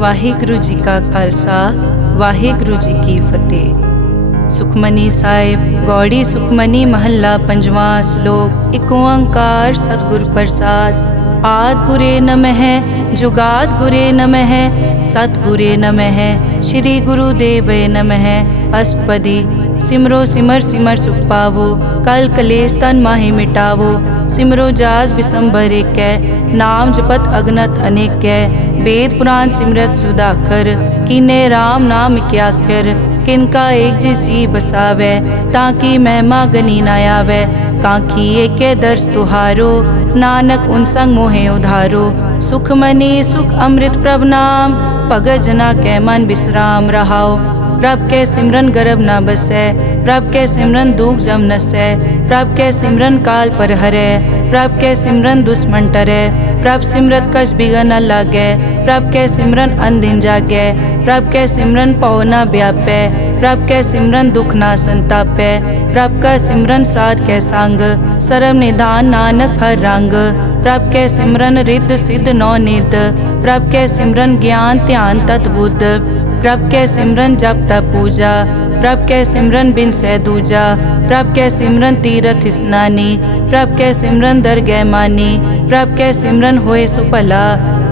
ਵਾਹਿਗੁਰੂ ਜੀ ਕਾ ਖਾਲਸਾ ਵਾਹਿਗੁਰੂ ਜੀ ਕੀ ਫਤਿਹ। ਸੁਖਮਨੀ ਸਾਹਿਬ ਗੌੜੀ ਸੁਖਮਨੀ ਮਹੱਲਾ ਪੰਜਵਾਂ ਸ਼ਲੋਕ। ਇੱਕ ਓੰਕਾਰ ਸਤਿਗੁਰ ਪ੍ਰਸਾਦ। ਆਦਿ ਗੁਰੇ ਨਮః ਜੁਗਾਦ ਗੁਰੇ ਨਮః ਸਤਿਗੁਰੇ ਨਮঃ ਸ਼੍ਰੀ ਗੁਰੂ ਦੇਵੇ ਨਮః। ਅਸ਼ਟਪਦੀ। ਸਿਮਰੋ ਸਿਮਰ ਸਿਮਰ ਸੁਖ ਪਾਵੋ ਕਲ ਕਲੇਸ਼ ਤਨ ਮਾਹਿ ਮਿਟਾਵੋ। ਸਿਮਰੋ ਜਾਸ ਬਿਸੰਬਰ ਏਕੈ ਨਾਮ ਜਪਤ ਅਗਨਤ ਅਨੇਕੈ। वेद पुराण सिमरत सुधाकर कीने राम नाम क्याकर। किनका एक जिस जी बसावै ताकि महिमा गनी न आवै। कांखी एके दर्श तुहारो नानक उन संग मोहे उधारो। सुख मनी सुख अमृत प्रभ नाम भगत जना कै मन विश्राम रहाओ। प्रभ के सिमरन गर्भ न बसै प्रभ के सिमरन दुख जम नसै। प्रभ के सिमरन काल पर हरै प्रभ के सिमरन दुश्मन टरै। प्रभ सिमरत कछ बिगन न लागै प्रभ के सिमरन अनदिन जागै। प्रभ के सिमरन पौ न व्यापै प्रभ के सिमरन दुख न संतापै। प्रभ का सिमरन साध के संग सर्व निधान नानक हर रंग। प्रभ के सिमरन रिद्ध सिद्ध नौ निध प्रभ के सिमरन ज्ञान ध्यान तत बुद्ध। प्रभ के सिमरन जप तप पूजा प्रभ के सिमरन बिन सै दूजा। प्रभ के सिमरन तीरथ स्नानी प्रभ के सिमरन दरगह मानी। प्रभ के सिमरन होए सुफला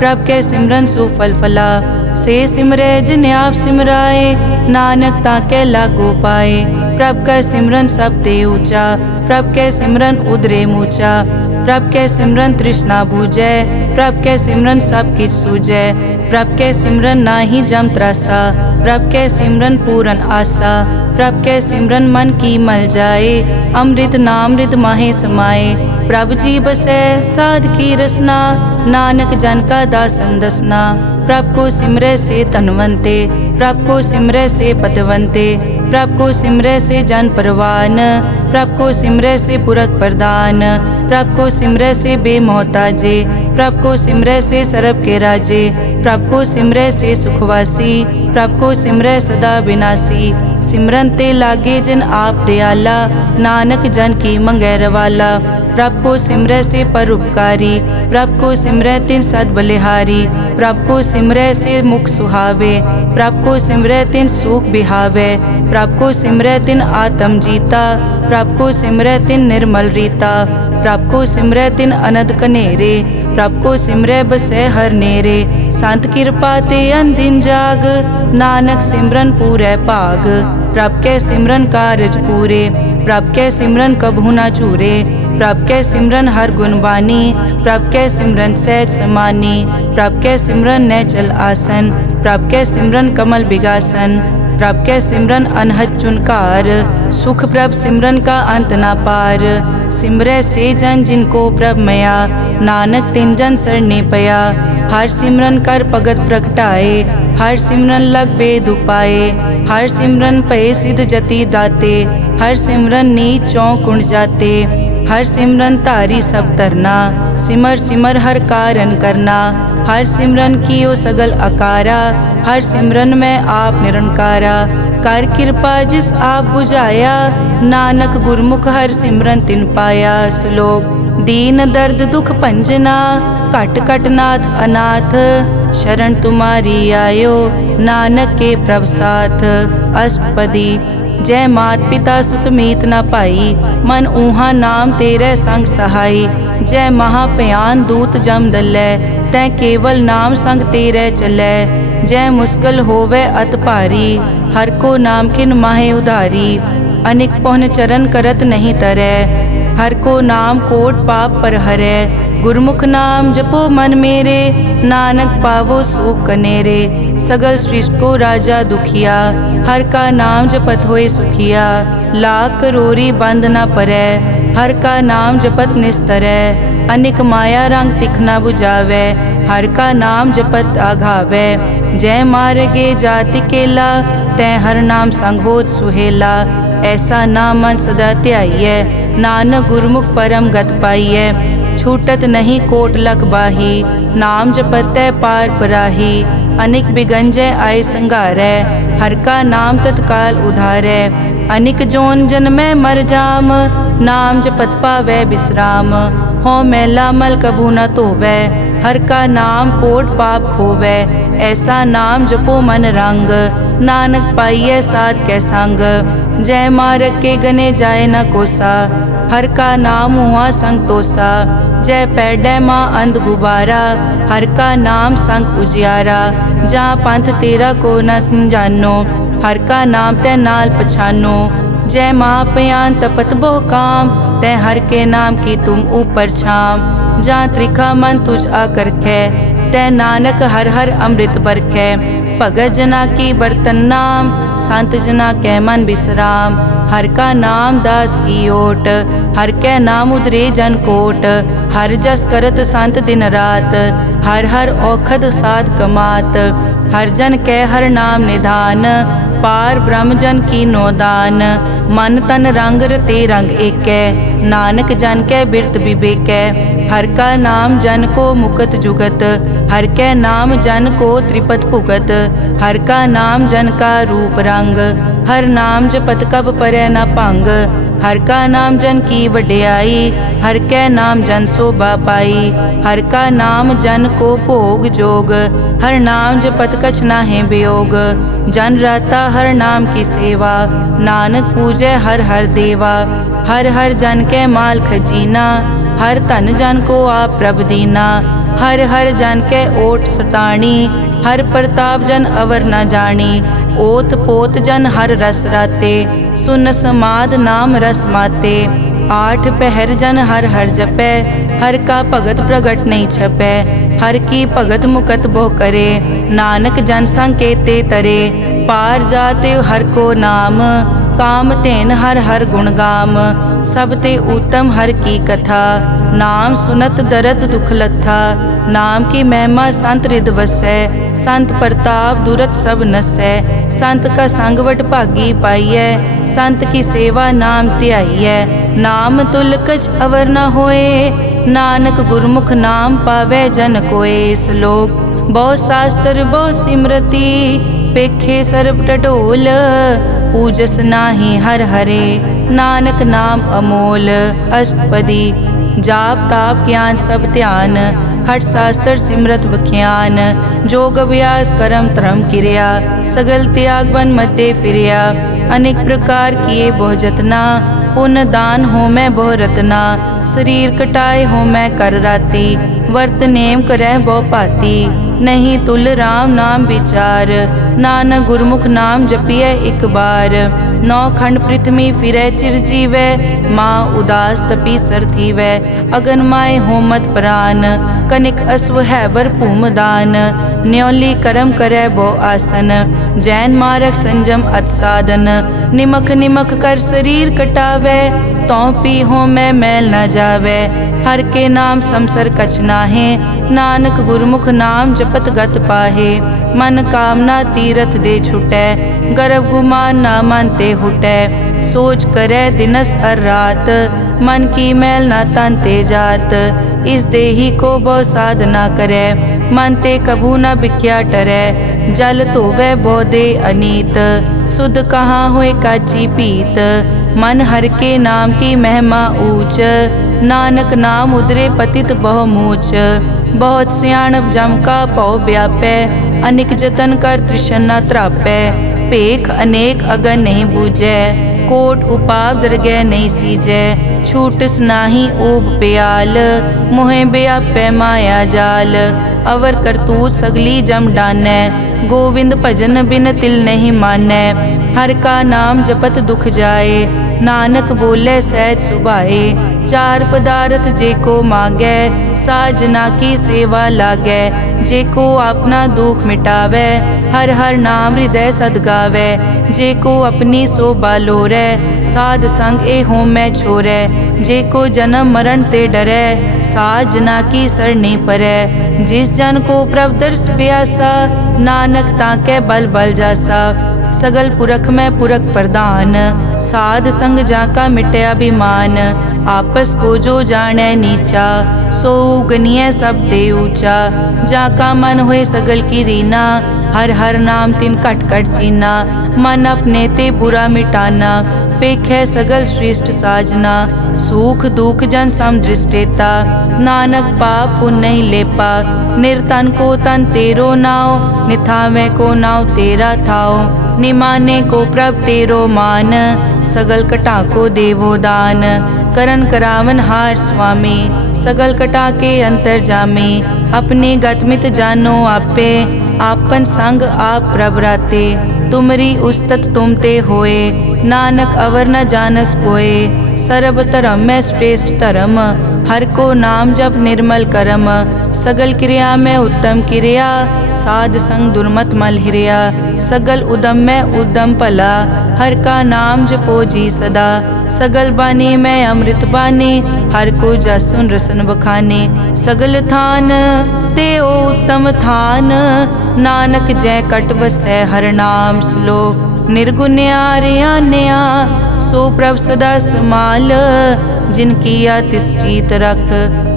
प्रभ के सिमरन सुफल फला। से सिमरै जिन आप सिमराए नानक ताके लागो पाए। प्रभ का सिमरन सब ते ऊंचा प्रभ के सिमरन उदरे मूचा। प्रभ के सिमरन तृष्णा बूझै प्रभ के सिमरन सब किछ सूझै। प्रभ के सिमरन नाही जम त्रासा प्रभ के सिमरन पूरन आसा। प्रभ के सिमरन मन की मल जाए अमृत नामृत माहे समाए। प्रभ जी बसै साध की रसना नानक जन का दासन दसना। प्रभ को सिमरै से तनवंते प्रभ को सिमरै से पतवंते। प्रभ को सिमरै से जन परवान प्रभ को सिमरै से पुरख प्रदान। प्रभ को सिमरै से बेमोहताजे प्रभ को सिमरै से सरब के राजे। प्रभ को सिमरै से सुखवासी प्रभ को सिमरै सदा विनाशी। सिमरन ते लागे जिन आप दयाला नानक जन की मंगै रवाला। प्रभ को सिमरै से परोपकारी प्रभ को सिमरै तिन सद बलिहारी। प्रभ को सिमरै से मुख सुहावे प्रभ को सिमरै तिन सुख बिहावे। प्रभ को सिमरै तिन आत्म जीता प्रभ को सिमरै तिन निर्मल रीता। प्रभ को सिमरै तिन अनद कनेरे प्रभ को सिमरै बसै हर नेरे। संत कृपा ते अनदिन जाग नानक सिमरन पूरै भाग। प्रभ के सिमरन कारज पूरे प्रभ के सिमरन कबहू न चूरे। प्रभ के सिमरन हर गुणवानी प्रभ के सिमरन सहज समानी। प्रभ के सिमरन नैचल आसन प्रभ के सिमरन कमल बिगासन। प्रभ के सिमरन अनहद चुनकार सुख प्रभ सिमरन का अंत ना पार। सिमरै से जन जिनको प्रभ मया नानक तिन जन सरने पया। हर सिमरन कर भगत प्रगटाए हर सिमरन लग बेद उपाए। हर सिमरन पए सिद्ध जति दाते हर सिमरन नीच चौं कुंड जाते। हर सिमरन तारी सब तरना सिमर सिमर हर कारण करना। हर सिमरन कियो सगल अकारा हर सिमरन में आप निरंकारा। कर कृपा जिस आप बुझाया नानक गुरमुख हर सिमरन तिन पाया। श्लोक। दीन दर्द दुख भंजना घट घट नाथ अनाथ। शरण तुम्हारी आयो नानक के प्रभ साथ। अष्टपदी। जय मात पिता सुत मीत न पाई मन ऊहा नाम तेरे संग सहाई। जय महाभयान दूत जम दलै तै केवल नाम संग तेरे चलै। जय मुश्किल होवे अत भारी हर को नाम खिन माहे उधारी। अनिक पौन चरण करत नहीं तरै हर को नाम कोट पाप पर हरै। गुरमुख नाम जपो मन मेरे नानक पावो सुख कनेरे। सगल सृष्टि को राजा दुखिया हर का नाम जपत होए सुखिया। लाख करोरी बंद न परै हर का नाम जपत निस्तरै। अनिक माया रंग तिखना बुझावै हर का नाम जपत आघावै। जय मार्गे जाति केला तै हर नाम संग होत सुहेला। ऐसा नाम मन सदा ध्याइयै नानक गुरमुख परम गत पाइयै। छूटत नहीं कोट लख बाही नाम जपतै पार पराही। अनिक बिगंजय आय संघारै हर का नाम तत्काल उधारै। अनिक जोन जन्मै मर जाम नाम जपत पावै विश्राम। हों मैला मल कभू न धोवै। हर का नाम कोट पाप खोवै। ऐसा नाम जपो मन रंग, नानक पाइयै साध कै संग। जय मारग के गने जाए न कोसा, हर का नाम हुआ संग तोसा। जय पैडै माँ अंध गुबारा, हर का नाम संग उजियारा। जहाँ पंथ तेरा को न समझानो, हर का नाम तै नाल पछानो। जय महापयान तपत बहु काम, तै हर के नाम की तुम ऊपर छाम। जहाँ त्रिखा मन तुझ आकर कै, तै नानक हर हर अमृत बरखै। भगत जना की बर्तन नाम, संत जना कै मन विश्राम। हर का नाम दास की ओट, हर कै नाम उदरे जन कोट। हर जस करत संत दिन रात, हर हर औखद साध कमात। हर जन कै हर नाम निधान, पार ब्रह्म जन की नोदान। मन तन रंग रते रंग एकै, नानक जन कै बिरत विवेकै। हर का नाम जन को मुकत जुगत, हर कै नाम जन को त्रिपत भुगत। हर का नाम जन का रूप रंग, हर नाम जपत कब परै न भंग। हर का नाम जन की वड्याई, हर कै नाम जन शोभा पाई। हर का नाम जन को भोग जोग, हर नाम जपत कछ नाहि वियोग। जन राता हर नाम की सेवा, नानक पूजै हर हर देवा। हर हर जन कै माल खजीना, हर धन जन को आप प्रभ दीना। हर हर जन कै ओट सताणी, हर प्रताप जन अवर न जानी। ओत पोत जन हर रस राते, सुन समाद नाम रस माते। आठ पहर जन हर हर जपै, हर का भगत प्रगट नहीं छपै। हर की भगत मुकत बहु करे, नानक जन संकेते तरे। पार जाते हर को नाम, काम तेन हर हर गुण गाम। सब ते उत्तम हर की कथा, नाम सुनत दरद दुख लथा। नाम की महिमा संत रिद वसै, संत प्रताप दुरत सब नसै। संत का संग वट भागी पाइयै, संत की सेवा नाम ध्याइयै। नाम तुल कछ अवर न होए, नानक गुरमुख नाम पावै जन कोए। श्लोक बहु शास्त्र बहु सिमरति, पेखे सर्ब टटोल। पूजस नाही हर हरे, नानक नाम अमोल। अष्टपदी जाप ताप ज्ञान सब ध्यान, खट शास्त्र सिमरत बख्यान। जोग अभ्यास करम धर्म क्रिया, सगल त्याग बन मध्य फिरिया। अनेक प्रकार किए बहु जतना, पुण्य दान हो मैं बहु रतना। शरीर कटाए हो मैं कर राती, वर्त नेम करह बहु पाती। नहीं तुल राम नाम विचार, नानक गुरमुख नाम जपिए एक बार। नौ खंड पृथ्वी फिरै चिर जीवै, माँ उदास तपी सर थीवै। अगन माय होमत प्राण, कनिक अश्व है वर भूमदान। न्योली करम करै बहु आसन, जैन मारक संजम अत साधन। निमख निमख कर शरीर कटावै, तौ पी हो मैं मैल न जावै। हर के नाम समसर कछ नाहे, नानक गुरमुख नाम जपत गत पाहे। मन कामना तीरथ दे छुटै, गर्भ गुमान ना मन ते हुटै। सोच करे दिनस अर रात, मन की मैल ना तन ते जात। इस देही को बहु साधना करे, मन ते कभू न बिख्या टरै। जल धोवै बहु दे अनीत, सुध कहाँ होए काची पीत। मन हर के नाम की महिमा ऊंच, नानक नाम उदरे पतित बहु मूच। बहुत सियाणप जम का पौ व्यापै, अनिक जतन कर तृष्णा त्रापै। पेख अनेक अगन नहीं बूझै, कोट उपाव दरगह नहीं सीजै। छूटस नाही ऊब प्याल, मोहे व्यापै माया जाल। अवर करतूत सगली जम डानै, गोविंद भजन बिन तिल नहीं मानै। हर का नाम जपत दुख जाए, नानक बोले सहज सुभाए। चार पदार्थ जे को मांगै, साजना की सेवा लागै। जे को अपना दुख मिटावै, हर हर नाम हृदय सद गावै। जे को अपनी शोभा लोरै, साध संग ए होमै छोरै। जे को जन्म मरण ते डरै, साजना की सरनी परै। जिस जन को प्रभ दर्श प्यासा, नानक ताकै बल बल जासा। सगल पुरख में पुरख प्रधान, साध संग जाका मिटया अभिमान। आपस को जो जाने नीचा, सो गनिय सब दे ऊंचा। जाका मन होए सगल की रीना, हर हर नाम तिन कट कट चीना। मन अपने ते बुरा मिटाना, पेखै सगल श्रेष्ठ साजना, सुख दुख जन सम दृष्टेता। नानक पाप पुण्य नहीं लेपा, निर्तन को तन तेरो नाव, निथावे को नाव तेरा थाओ। निमाने को प्रभ तेरो मान, सगल कटा को देवो दान। करन करावन हार स्वामी, सगल कटा के अंतर जामे। अपने गतमित जानो आपे, आपन संग आप प्रभ राते। तुमरी उस्तत तुम ते होए, नानक अवर न जानस कोए। सर्ब धर्म में श्रेष्ठ धर्म, हर को नाम जप निर्मल करम। सगल क्रिया में उत्तम क्रिया, साध संग दुर्मत मल हिरिया। सगल उदम में उद्दम भला, हर का नाम जपो जी सदा। सगल बानी में अमृत बानी, हर को जस सुन रसन बखाने। सगल थान ते ओ उत्तम थान, नानक जय कट बसै हर नाम। श्लोक निर्गुण्या रियान्या, सो प्रभ सदा समाल। जिनकी तिस चीत रख,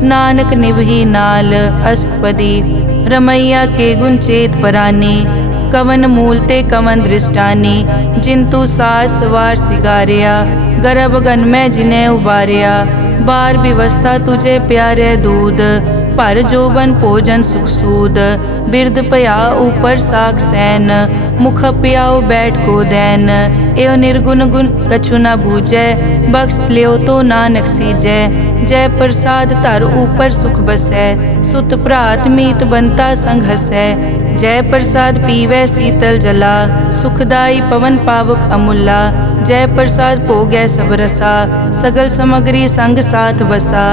नानक निभही नाल। अष्टपदी रमैया के गुण चेत परानी, कवन मूल ते कवन दृष्टानी। जिंतु सास सवार सिगारिया, गर्भ गन में जिन्हें उबारिया। बार व्यवस्था तुझे प्यारे दूध, पर जोबन भोजन सुख सूद। बिरद पया ऊपर साख सैन, मुख पियाओ बैठ को दैन। एवं निर्गुण गुण कछु न बूझै, बख्श लियो तो नानक सीजै। जय प्रसाद धर ऊपर सुख बसै, सुत भ्रात मीत बनता संग हसै। जय प्रसाद पीवै शीतल जला, सुखदाई पवन पावक अमूला। जय प्रसाद भोगै सब रसा, सगल समग्री संग साथ बसा।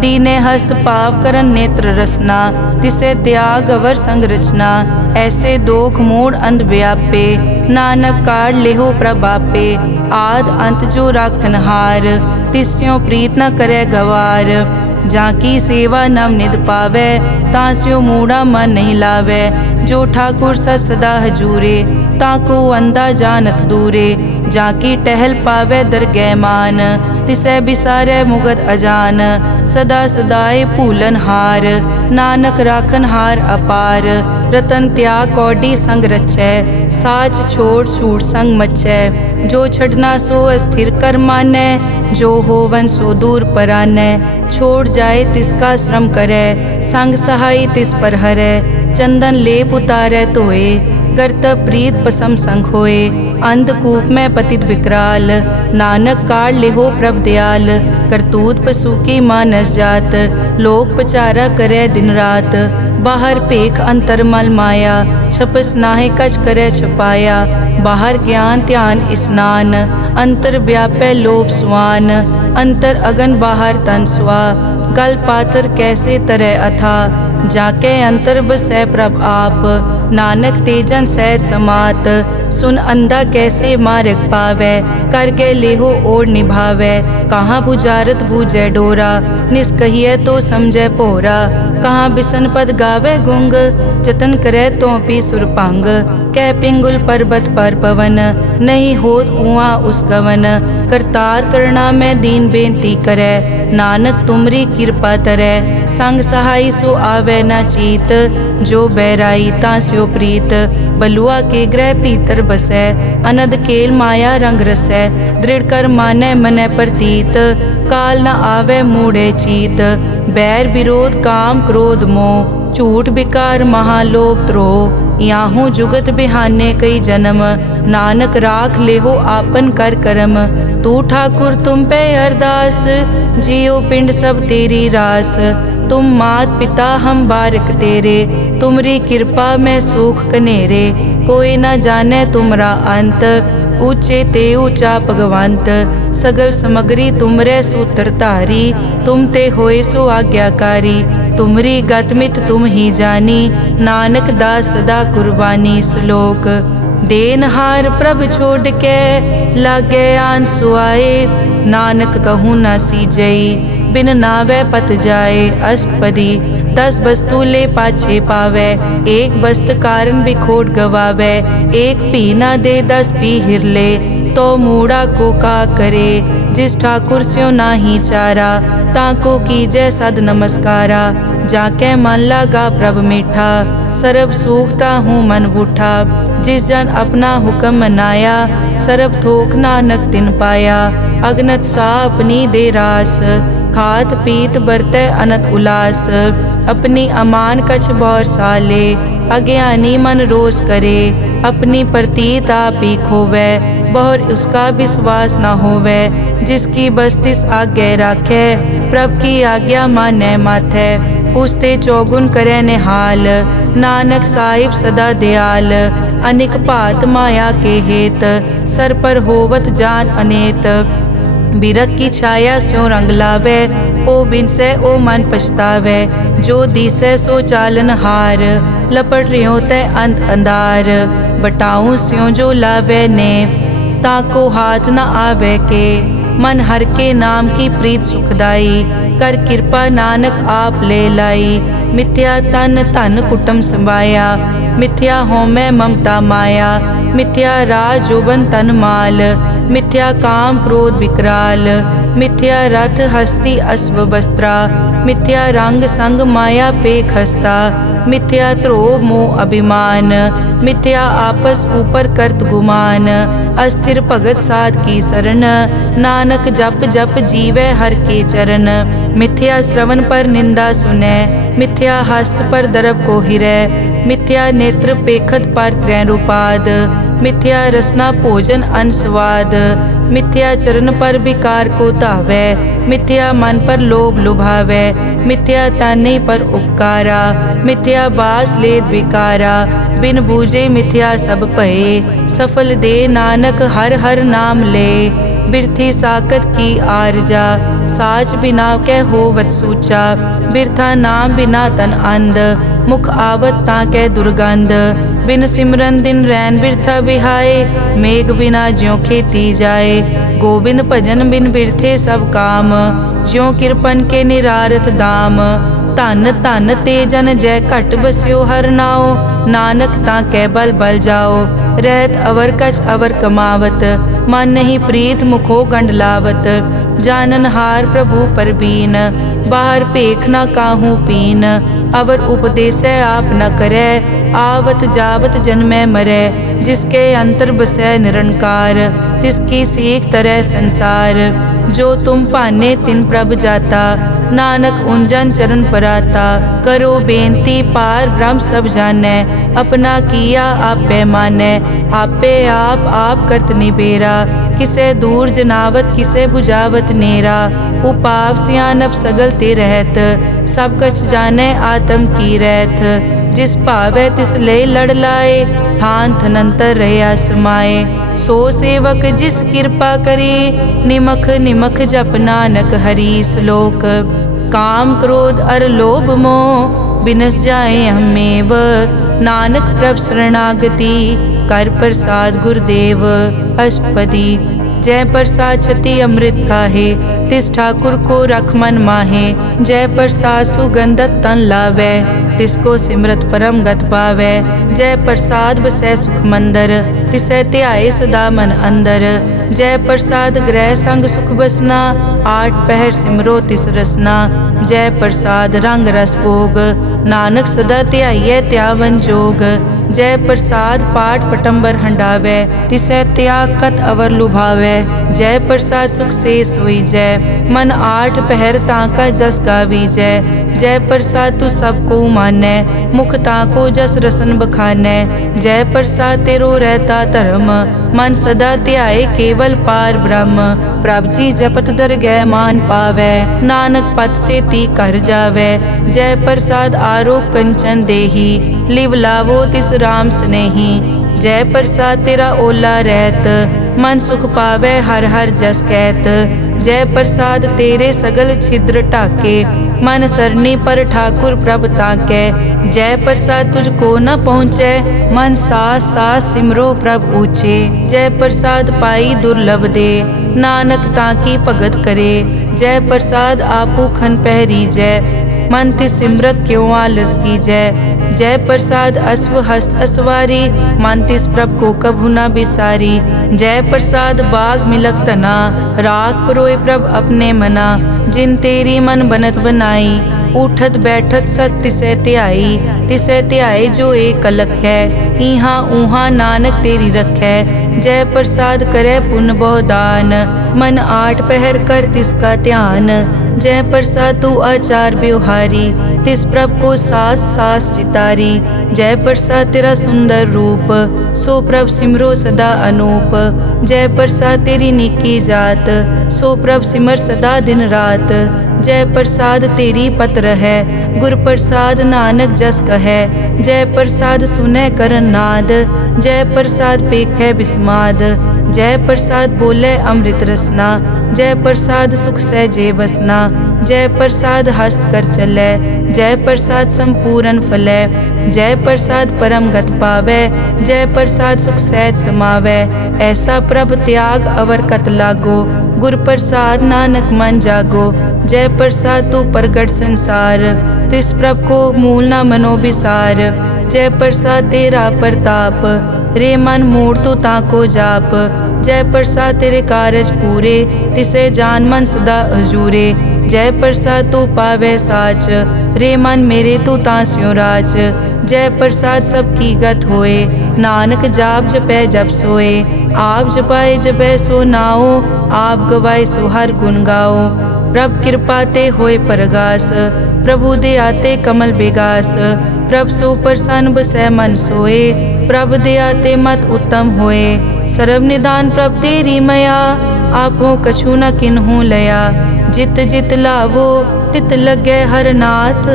दीने हस्त पाव करन नेत्र रसना, तिसे त्याग अवर संग रचना। ऐसे दोख मूढ़ अंध व्यापे, नानक काढ़ लेहो प्रभापे। आद अंत जो राखन हार, तिस्यों प्रीत न करे गवार। जाकी सेवा नव निध पावै, तास्यो मूढ़ा मन नहीं लावै। जो ठाकुर सदा हजूरे, ताको अंधा जानत दूरे। जाकी टहल पावै दरगह मान, तिसै बिसारै मुगद अजान। सदा सदाए भूलन हार, नानक राखन हार अपार। रतन त्याग कौडी संग रचै, साच छोड़ छूट संग मचै। जो छड़ना सो अस्थिर कर मानै, जो होवन सो दूर परानै। छोड़ जाए तिसका श्रम करै, संग सहाय तिस पर हरै। चंदन लेप उतारै धोए, गर्त प्रीत पसम संग होए। अंधकूप में पतित विकराल, नानक काढ़ लेहो प्रभ दयाल। करतूत पशु की मानस जात, लोक पचारा करे दिन रात। बाहर पेख अंतर मल माया, छपस नाहे कछ करे छपाया। बाहर ज्ञान ध्यान स्नान, अंतर व्यापै लोभ स्वान। अंतर अगन बाहर तन स्वा, गल पाथर कैसे तरह अथा। जाके अंतर बसै प्रभ आप, नानक तेजन सहज समात। सुन अंधा कैसे मार्ग पावै, कर के लेहो ओर निभावै। कहाँ बुझारत बूझै डोरा, निष्कहिए तो समझै पोरा। कहाँ बिसन पद गावे गुंग, जतन करे तो पी सुरपांग। कह पिंगुल पर्वत पर पवन, नहीं होत उआ उस गवन। करतार करना में दीन बेनती करे, नानक तुमरी कृपा तरै। संग सहाय सो आवे न चीत, जो बैराई तास्यो प्रीत। बलुआ के ग्रह पीतर बसै, अनद केल माया रंग रसै। दृढ़ कर मानै मनै प्रतीत, काल न आवे मूढ़े चीत। बैर विरोध काम क्रोध मोह, झूठ विकार महालोभ द्रोह। याहू जुगत बिहाने कई जन्म, नानक राख लेहो आपन कर करम। तू ठाकुर तुम पे अरदास, जियो पिंड सब तेरी रास। तुम मात पिता हम बारक तेरे, तुमरी कृपा में सुख कनेरे। कोई न जाने तुमरा अंत, ऊंचे ते ऊंचा भगवंत। सगल समग्री तुमरे सूत्र धारी, तुम ते होए सो आज्ञाकारी। तुमरी गतमित तुम ही जानी, नानक दास सदा कुर्बानी। श्लोक देनहार प्रभ छोड़ के, लागे आन सुआए। नानक कहूँ न सीजई, बिन नावे पत जाए। अष्टपदी 10 वस्तु ले पाछे पावे, एक वस्त कारण बिखोट गवावे। एक पी न दे 10 पी हिरले, तो मूढ़ा को का करे। जिस ठाकुर स्यो नाही चारा, ताको कीजै सद नमस्कारा। जाके मन लगा प्रभ मीठा, सरब सूखता हूँ मन बूठा। जिस जन अपना हुक्म मनाया, सरब थोक नानक तिन पाया। अगनत सा अपनी दे रास, खात पीत बरतै अनत उलास। अपनी अमान कछ बौर साले, अज्ञानी मन रोष करे। अपनी प्रतीत आप ही खोवै, बहुर उसका विश्वास न होवै। जिसकी बस्तिस आज्ञा राखै, प्रभ की आज्ञा मानै माथै। उसते चौगुन करे निहाल, नानक साहिब सदा दयाल। अनिक भात माया के हेत, सर पर होवत जान अनेत। बिरख की छाया स्यों रंग लावे, ओ बिनसे ओ मन पछतावे। जो दिसै सो चालन हार, लपट रियो तै अंत अंधार। बटाऊं स्यों जो लावे ने, ताको हाथ न आवे के। मन हर के नाम की प्रीत सुखदाई, कर कृपा नानक आप ले लाई। मिथ्या तन धन कुटुम संभाया, मिथ्या होमै ममता माया। मिथ्या राज जोबन तन माल, मिथ्या काम क्रोध विकराल। मिथ्या रथ हस्ती अश्व वस्त्रा, मिथ्या रंग संग माया पे खस्ता। मिथ्या ध्रोह मोह अभिमान, मिथ्या आपस ऊपर करत गुमान। अस्थिर भगत साध की शरण, नानक जप जप जीवै हर के चरण। मिथ्या श्रवण पर निंदा सुनै, मिथ्या हस्त पर दरब को हिरै। मिथ्या नेत्र पेखत पर त्रैरूपाद, मिथ्या रसना भोजन अनस्वाद। मिथ्या चरण पर विकार को धावै, मिथ्या मन पर लोभ लुभावै। मिथ्या ताने पर उपकारा, मिथ्या बास लेत विकारा। बिन बूझे मिथ्या सब भये, सफल दे नानक हर हर नाम ले। बिरथी साकत की आरजा, साच बिना कै होवत सूचा। बिरथा नाम बिना तन अंध, मुख आवत ताकै दुर्गंध। बिन सिमरन दिन रैन बिरथा बिहाए, मेघ बिना ज्यों खेती जाए। गोबिंद भजन बिन बिरथे सब काम, ज्यों किरपन के निरारथ दाम। धन धन ते जन जय घट बस्यो हर नाओ, नानक ताकै बल बल जाओ। रहत अवर कछ अवर कमावत, मन नहीं प्रीत मुखो गंड लावत। जानन हार प्रभु परबीन, बाहर पेख न काहू पीन। अवर उपदेसै आप न करै, आवत जावत जन्मै मरै। जिसके अंतर बसै निरंकार, तिसकी सीख तरह संसार। जो तुम भाने तिन प्रभ जाता, नानक उंजन चरण पराता। करो बेनती पार ब्रह्म सब जानै, अपना किया आपे मानै। आपे आप करत निबेरा, किसे दूर जनावत किसे बुझावत नेरा। उपाव सियानप सगल ते रहत, सब कछ जानै आत्म की रहत। जिस भावै तिस ले लड़ लाए, थान थनंतर रहया समाए। सो सेवक जिस कृपा करे, निमख निमख जप नानक हरि श्लोक। काम क्रोध अर लोभ मोह, बिनस जाए हमेव। नानक प्रभ शरणागति, कर प्रसाद गुरुदेव। अष्टपदी। जय प्रसाद छति अमृत खाहे, तिस ठाकुर को रख मन माहे। जय प्रसाद सुगंधत तन लावै, तिसको सिमरत परम गत पावै। जय प्रसाद बसै सुख मंदर, तिसै ध्याए सदा मन अंदर। जय प्रसाद ग्रह संग सुख बसना, आठ पहर सिमरो तिस रसना। जय प्रसाद रंग रस भोग, नानक सदा ध्याइयै त्यावन जोग। जय प्रसाद पाठ पटंबर हंडावै, तिसै त्याग कत अवर लुभावै। जय प्रसाद सुख से सोई जय, मन आठ पहर ताका जस गावी जय। जय प्रसाद तू सबको मानै, मुख ताको जस रसन बखानै। जय प्रसाद तेरो रहता धर्म, मन सदा ध्याए केवल पार ब्रह्म। प्रभ जी जपत दरगह मान पावै, नानक पद से ती कर जावै। जय प्रसाद आरोग कंचन देही, लिव लावो तिस राम स्नेही। जय प्रसाद तेरा ओला रहत, मन सुख पावै हर हर जस कहत। जय प्रसाद तेरे सगल छिद्र ढाके, मन सरनी पर ठाकुर प्रभ ताकै। जय प्रसाद तुझको न पहुँचै, मन सास सास सिमरो प्रभ ऊँचे। जय प्रसाद पाई दुर्लभ दे, नानक ताकी भगत करे। जय प्रसाद आपू खन पहरी जय, मन तिस सिमरत क्यों आलस की जय। जय प्रसाद अश्व हस्त असवारी, मन तिस प्रभ को कभु न बिसारी। जय प्रसाद बाग मिलक तना, राख परोए प्रभ अपने मना। जिन तेरी मन बनत बनाई, उठत बैठत सत तिसै ध्याई जो एक अलख है। इहाँ ऊहाँ नानक तेरी रखै, जय प्रसाद करे पुन बहुदान। मन आठ पहर कर तिसका ध्यान, जय प्रसाद तू आचार व्यवहारी। तिस प्रभ को सास सास चितारी, जय प्रसाद तेरा सुंदर रूप। सो प्रभ सिमरो सदा अनूप, जय प्रसाद तेरी निकी जात। सो प्रभ सिमर सदा दिन रात, जय प्रसाद तेरी पत्र है। गुर प्रसाद नानक जस कहे, जय प्रसाद सुनै करन नाद। जय प्रसाद पेखै बिस्माद, जय प्रसाद बोले अमृत रसना। जय प्रसाद सुख सहजे बसना, जय प्रसाद हस्त कर चलै। जय प्रसाद संपूर्ण फलै, जय प्रसाद परम गत पावै। जय प्रसाद सुख सहज समावै, ऐसा प्रभ त्याग अवर कत लागो। गुर प्रसाद नानक मन जागो, जय प्रसाद तू प्रगट संसार। तिस प्रभ को मूल न मनो बिसार, जय प्रसाद तेरा प्रताप। रे मन मूड तू ताको जाप, जय प्रसाद तेरे कारज पूरे। तिसे जान मन सदा अजूरे, जय प्रसाद तू पावे साच। रे मन मेरे तू तास्यो राज, जय प्रसाद सबकी गत होए। नानक जाप जपै जप सोए, आप जपाए जपै सो नाओ। आप गवाए सो हर गुण गाओ, प्रभ कृपा ते होए परगास। प्रभु दे आते कमल बेगास, प्रभ सो प्रसन्न बसै मन सोए। प्रभ दे आते मत उत्तम होए, सर्व निदान प्रभ तेरी मया। आपो कछु न किन्हू लया, जित जित लावो तित लगे हर नाथ।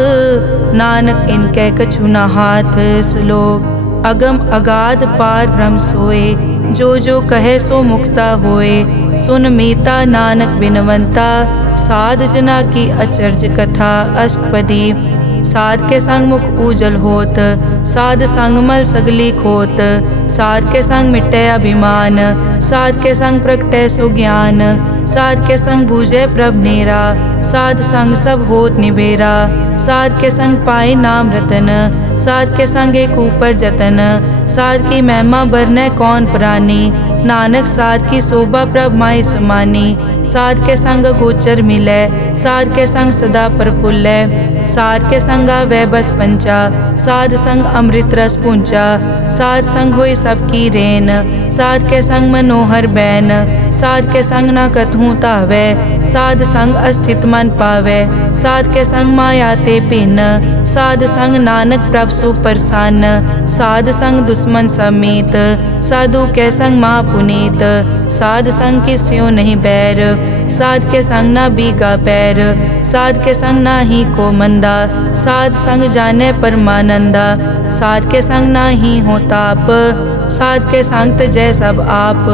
नानक इनके कछु न हाथ। श्लोक अगम अगाध पार ब्रह्म सोए, जो जो कहे सो मुक्ता होए। सुन मीता नानक बिनवंता, साध जना की अचर्ज कथा। अष्टपदी साध के संग मुख उजल होत, साध संग मल सगली खोत। साध के संग मिटे अभिमान, साध के संग प्रगटे सो ज्ञान। साध के संग बूझे प्रभ नेरा, साध संग सब होत निबेरा। साध के संग पाए नाम रतन, साध के संग एक ऊपर जतन। साध की महिमा बरने कौन प्राणी, नानक साध की शोभा प्रभ माई समानी। साध के संग गोचर मिलै, साध के संग सदा प्रफुल्लै। साध के संग वै बस पंचा, साध संग अमृत रस पूंचा। साध संग होई सबकी रेन, साध के संग मनोहर बैन। साध के संग न कथूँ तावै, साध संग अस्थित मन पावै। साध के संग माया ते भिन्न, साध संग नानक प्रभ सो प्रसन्न। साध संग दुश्मन समीत, साधु के संग माँ पुनीत। साध संग किस्यो नहीं बैर, साध के संग न बीगा पैर। साध के संग ना ही को मंदा, साध संग जाने परमानंदा। साध के संग ना ही हो ताप, साध के संग तजै सब आप।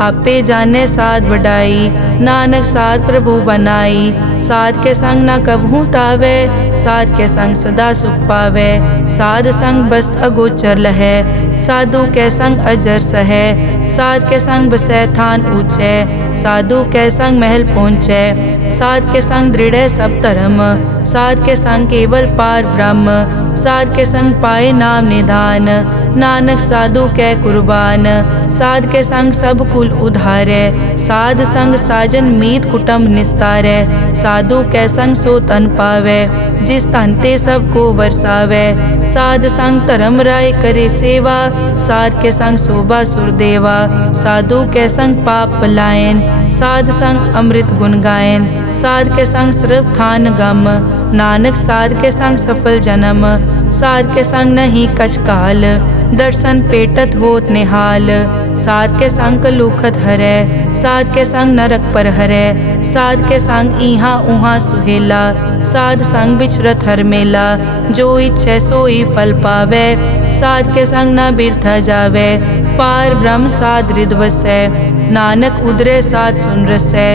आपे जाने साध बढ़ाई, नानक साध प्रभु बनाई। साध के संग ना कबहू तावै, साध के संग सदा सुख पावै। साध संग बस्त अगोचर लहै, साधु के संग अजर सहै। साध के संग बसै थान ऊंचै, साधु के संग महल पहुँचै। साध के संग दृढ़ सब धर्म, साध के संग केवल पार ब्रह्म। साध के संग पाए नाम निधान, नानक साधु कै कुर्बान। साध के संग सब कुल उधारै, साध संग साजन मीत कुटुंब निस्तारै। साधु कै संग सो तन पावै, जिस तन ते सबको वरसावै। साध संग धर्म राय करे सेवा, साध के संग शोभा सुरदेवा। साधु के संग पाप पलायन, साध संग अमृत गुण गायन। साध के संग सर्व थान गम, नानक साध के संग सफल जन्म। साध के संग नहीं कछ काल, दर्शन पेटत होत निहाल। साध के संग कलुखत हरै, साध के संग नरक पर हरै। साध के संग इहाँ उहाँ सुहेला, साध संग बिचरत हर मेला। जो इच्छै सोई फल पावै, साध के संग न बिरथा जावै। पार ब्रह्म साध हृद वसै, नानक उदरे साध सुन रसै।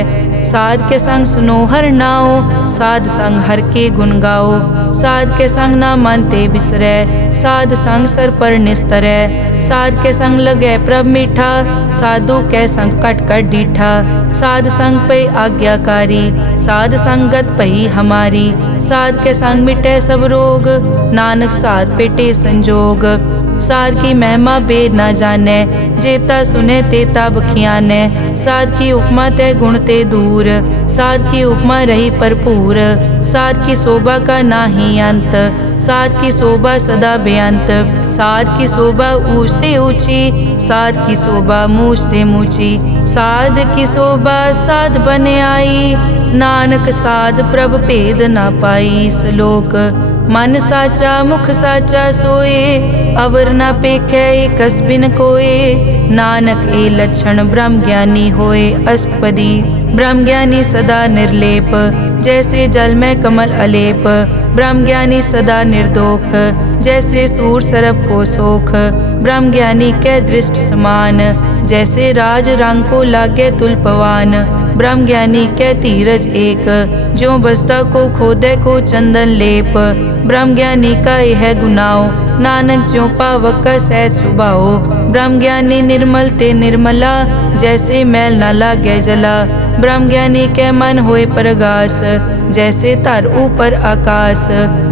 साध के संग सुनो हर नाओ, साध संग हर के गुण गाओ। साध के संग ना मन ते बिसरै, साध संग सर पर निस्तरै। साध के संग लगै प्रभ मीठा, साधु के संग कट कट डीठा। साध संग पे आज्ञाकारी, साध संगत पई हमारी। साध के संग मिटे सब रोग, नानक साध पेटे संजोग। साध की महिमा बेद ना जाने, जेता सुने तेता बखियाने। साध की उपमा ते गुण ते दूर, साध की उपमा रही भरपूर। साध की शोभा का नाही अंत, साध की शोभा सदा बेअंत। साध की शोभा ऊंच ते ऊंची, साध की शोभा मूछ ते मूची। साध की शोभा साध बने आई, नानक साध प्रभ भेद ना पाई। श्लोक मन साचा मुख साचा सोए, अवर ना पेखै एकस बिन कोए। नानक ए लक्षण ब्रह्म ज्ञानी होए। अष्टपदी ब्रह्म ज्ञानी सदा निर्लेप, जैसे जल में कमल अलेप। ब्रह्म ज्ञानी सदा निर्दोख, जैसे सूर सरब को सोख। ब्रह्म ज्ञानी के दृष्ट समान, जैसे राज रंग को लागे तुलपवान। ब्रह्म ज्ञानी के धीरज एक, जो बसता को खोदे को चंदन लेप। ब्रह्म ज्ञानी का यह गुनाओ, नानक ज्यों पावक का सहज सुभाओ। ब्रह्म ज्ञानी निर्मल ते निर्मला, जैसे मैल न लागे जला। ब्रह्म ज्ञानी के मन होए प्रगास, जैसे धर ऊपर आकाश।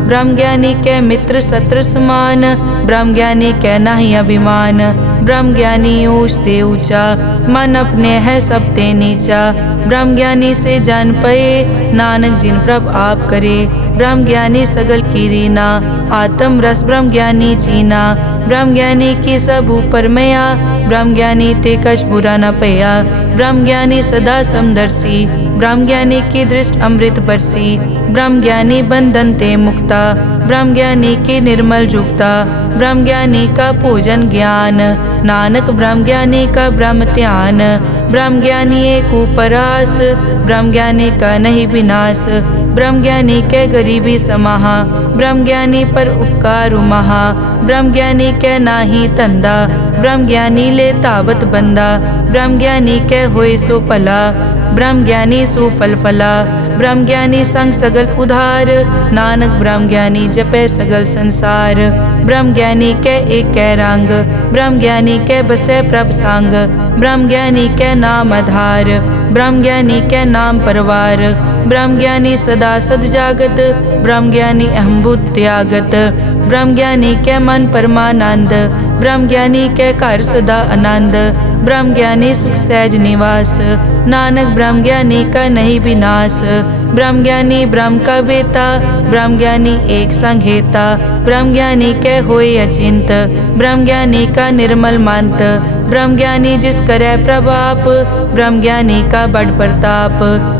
ब्रह्म ज्ञानी के मित्र शत्रु समान, ब्रह्म ज्ञानी के नाही अभिमान। ब्रह्म ज्ञानी ऊंच ते ऊंचा, मन अपने है सब ते नीचा। ब्रह्म ज्ञानी से जान पए, नानक जिन प्रभ आप करे। ब्रह्म ज्ञानी सगल की रीना, आत्म रस ब्रह्म ज्ञानी चीना। ब्रह्म ज्ञानी की सब ऊपर मया, ब्रह्म ज्ञानी ते कछ बुरा न पया। ब्रह्म ज्ञानी सदा समदर्शी, ब्रह्म ज्ञानी की दृष्ट अमृत बरसी। ब्रह्म ज्ञानी बंधन ते मुक्ता, ब्रह्म ज्ञानी की निर्मल जुक्ता। ब्रह्म ज्ञानी का भोजन ज्ञान, नानक ब्रह्म ज्ञानी का ब्रह्म ध्यान। ब्रह्म ज्ञानी एक उपरास, ब्रह्म ज्ञानी का नहीं विनाश। ब्रह्म ज्ञानी के गरीबी समाहा, ब्रह्म ज्ञानी पर उपकार महा। ब्रह्म ज्ञानी के नाही धंधा, ब्रह्म ज्ञानी ले तावत बंदा। ब्रह्म ज्ञानी के होए सो भला, ब्रह्म ज्ञानी सो फल फला। ब्रह्म ज्ञानी संग सगल उधार, नानक ब्रह्म ज्ञानी जपे सगल संसार। ब्रह्म ज्ञानी के एक कै रंग, ब्रह्म ज्ञानी के बसे प्रभ संग। ब्रह्म ज्ञानी के नाम आधार, ब्रह्म ज्ञानी के नाम परवार। ब्रह्म ज्ञानी सदा सद जागत, ब्रह्म ज्ञानी अहम बुद्ध त्यागत। ब्रह्म ज्ञानी के मन परमानंद, ब्रह्म ज्ञानी के घर सदा आनंद। ब्रह्म ज्ञानी सुख सहज निवास, नानक ब्रह्म ज्ञानी का नहीं विनाश। ब्रह्म ज्ञानी ब्रह्म का बेटा, ब्रह्म ज्ञानी एक संग हेता। ब्रह्म ज्ञानी के होए अचिंत, ब्रह्म ज्ञानी का निर्मल मंत। ब्रह्म ज्ञानी जिस करे प्रभाप, ब्रह्म ज्ञानी का बड़ प्रताप।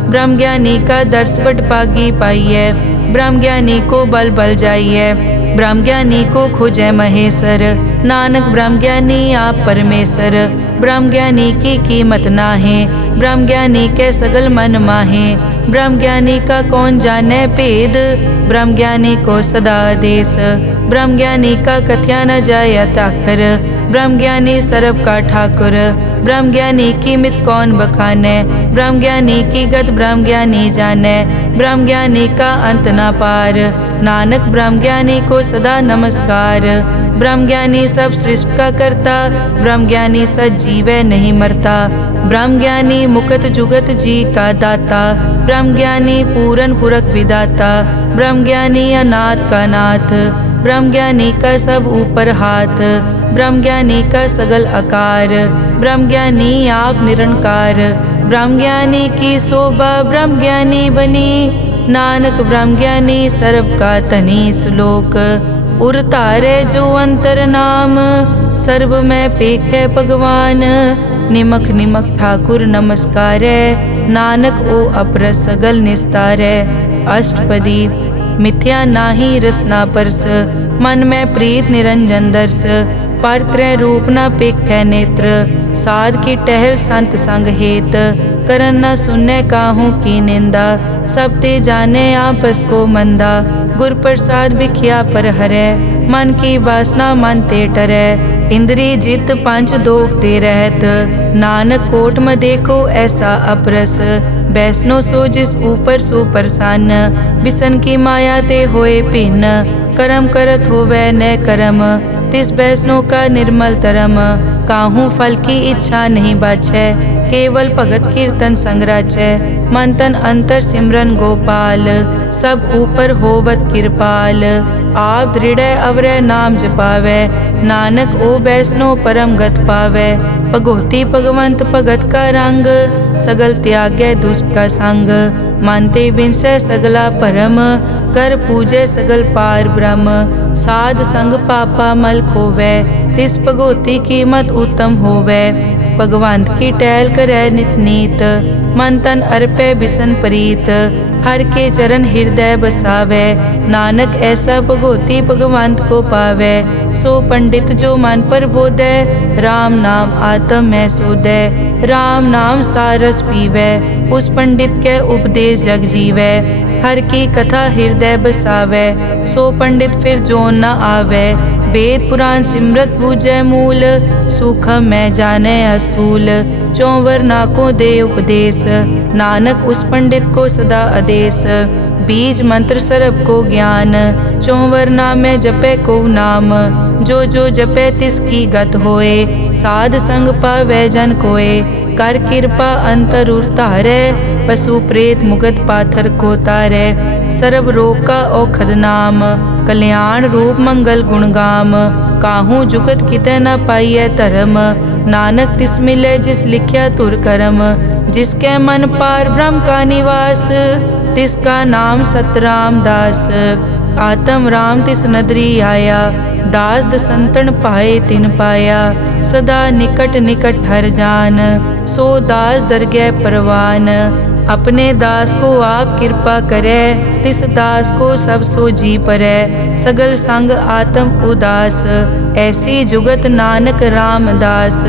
ब्रह्म ज्ञानी का दर्श बड़ पागी पाइए, ब्रह्म ज्ञानी को बल बल जाइए। ब्रह्म ज्ञानी को खोजे महेश्वर, नानक ब्रह्म ज्ञानी आप परमेश्वर। ब्रह्म ज्ञानी की कीमत नाहे, ब्रह्म ज्ञानी के सगल मन माहे। ब्रह्म ज्ञानी का कौन जाने भेद, ब्रह्म ज्ञानी को सदा आदेश। ब्रह्म ज्ञानी का कथ्या न जाया ताखर, ब्रह्म ज्ञानी सर्व का ठाकुर। ब्रह्म ज्ञानी की मित कौन बखाने, ब्रह्म ज्ञानी की गत ब्रह्म ज्ञानी जाने। ब्रह्म ज्ञानी का अंत न पार, नानक ब्रह्म ज्ञानी को सदा नमस्कार। ब्रह्म ज्ञानी सब सृष्टि का करता, ब्रह्म ज्ञानी सजीवै नहीं मरता। ब्रह्म ज्ञानी मुकत जुगत जी का दाता, ब्रह्म ज्ञानी पूरन पुरख विदाता। ब्रह्म ज्ञानी अनाथ का नाथ, ब्रह्म ज्ञानी का सब ऊपर हाथ। ब्रह्म ज्ञानी का सगल आकार, ब्रह्म ज्ञानी आप निरंकार। ब्रह्म ज्ञानी की शोभा ब्रह्म ज्ञानी बनी, नानक ब्रह्म ज्ञानी सर्व का तनी। श्लोक उर तारे जो अंतर नाम, सर्व में पेखे भगवान। निमक निमक ठाकुर नमस्कारे, नानक ओ अपर सगल निस्तारे। अष्टपदी मिथ्या नाही रसना परस, मन में प्रीत निरंजन दर्श। पर त्रय रूप न पेखै नेत्र, साध की टहल संत संग हेत। करन न सुनने काहू की निंदा, सब ते जाने आपस को मंदा। गुर प्रसाद बिखिया पर हरै, मन की वासना मन ते टरै। इंद्री जित पंच दोख ते रहत, नानक कोट में देखो ऐसा अपरस। वैष्णो सो जिस ऊपर सो प्रसन्न, बिसन की माया ते होए भिन्न। कर्म करत होवै न कर्म, तिस वैष्णो का निर्मल तरम। काहू फल की इच्छा नहीं बाछै, केवल भगत कीर्तन संग राचै। मन तन अंतर सिमरन गोपाल, सब ऊपर होवत कृपाल। आप दृढ़ अवरै नाम जपावै, नानक ओ बैसनो परम गत पावै। भगोती भगवंत भगत का रंग, सगल त्यागै दुष्ट का संग। मानते बिनसै सगला भरम, कर पूजै सगल पार ब्रह्म। साध संग पापा मल खोवै, तिस भगोती कीमत उत्तम होवै। भगवंत की टहल करै नित नीत, मन तन अर्पै बिसन प्रीत। हर के चरण हृदय बसावै, नानक ऐसा भगोती भगवंत को पावै। सो पंडित जो मन पर बोधै, राम नाम आत्म में सोधै। राम नाम सारस पीवै, उस पंडित के उपदेश जग जीवै। हर की कथा हृदय बसावै, सो पंडित फिर जोन न आवै। वेद पुराण सिमरत बूझै मूल, सूखम मैं जाने अस्थूल। चौवर नाकों दे उपदेश, नानक उस पंडित को सदा आदेश। बीज मंत्र सरब को ज्ञान, चौवर नामे जपै को नाम। जो जो जपै तिसकी गत होए, साध संग पावै जन कोए। कर कृपा अंतर उतारै, पशु प्रेत मुगत पाथर को तारै। सर्व रोग का औखद नाम, कल्याण रूप मंगल गुण गाम। काहू जुगत कितै न पाइयै धर्म, नानक तिस मिलै जिस लिख्या तुर करम। जिसके मन पार ब्रह्म का निवास, तिसका नाम सतराम दास। आत्म राम तिस नदरी आया, दास दसंतन पाए तिन पाया। सदा निकट निकट हर जान, सो दास दरगह परवान। अपने दास को आप कृपा करे, तिस दास को सब सो जी परै। सगल संग आत्म उदास, ऐसी जुगत नानक रामदास।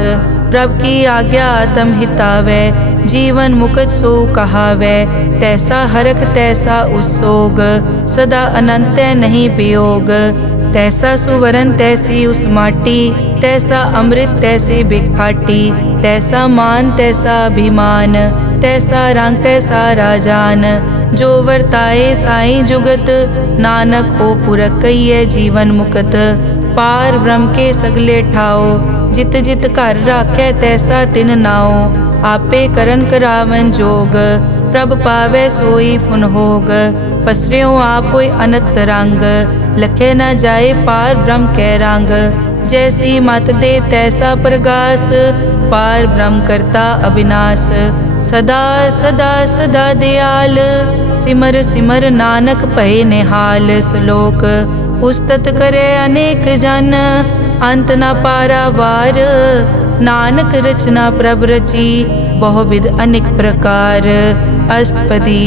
प्रभ की आज्ञा आत्म हितावै, जीवन मुकत सो कहावै। तैसा हरख तैसा उसोग, सदा अनंत तै नहीं वियोग। तैसा सुवरन तैसी उस माटी, तैसा अमृत तैसी बिखाटी। तैसा मान तैसा अभिमान, तैसा रंग तैसा राजान। जो वर्ताए साई जुगत, नानक ओ पुरख कहिए जीवन मुकत। पार ब्रह्म के सगले ठाओ, जित जित घर राखै तैसा तिन नाओ। आपे करन करावन जोग, प्रभ पावै सोई फुन होग। पसरियों आप होय अनंत रंग, लखे न जाए पार ब्रह्म कै रंग। जैसी मत दे तैसा प्रगास, पार ब्रह्म करता अविनाश। सदा सदा सदा दयाल, सिमर सिमर नानक भय निहाल। श्लोक उस्तत करे अनेक जन, अंत न पारावार। नानक रचना प्रभ रची, बहुविध अनेक प्रकार। अष्टपदी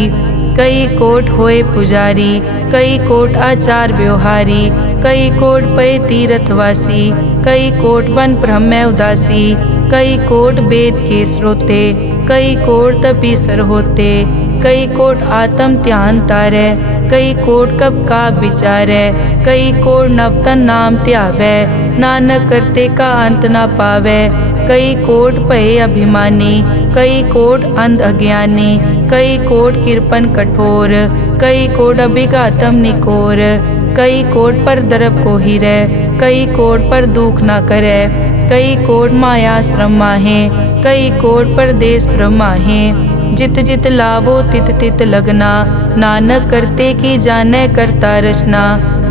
कई कोट होए पुजारी, कई कोट आचार व्यवहारी। कई कोट पय तीर्थवासी, कई कोट बन ब्रह्म उदासी। कई कोट वेद के स्रोते, कई कोट तपीसर होते। कई कोट आत्म ध्यान तारै, कई कोट कब का विचारै। कई कोट नवतन नाम ध्यावै, नानक करते का अंत न पावै। कई कोट भय अभिमानी, कई कोट अंध अज्ञानी। कई कोट कृपन कठोर, कई कोट अभिघातम निकोर। कई कोट पर दरब को हिरै, कई कोट पर दुख न करै। कई कोट माया श्रम माहे, कई कोट परदेश ब्रह्माहे। जित जित लावो तित तित लगना, नानक करते की जानै करता रचना।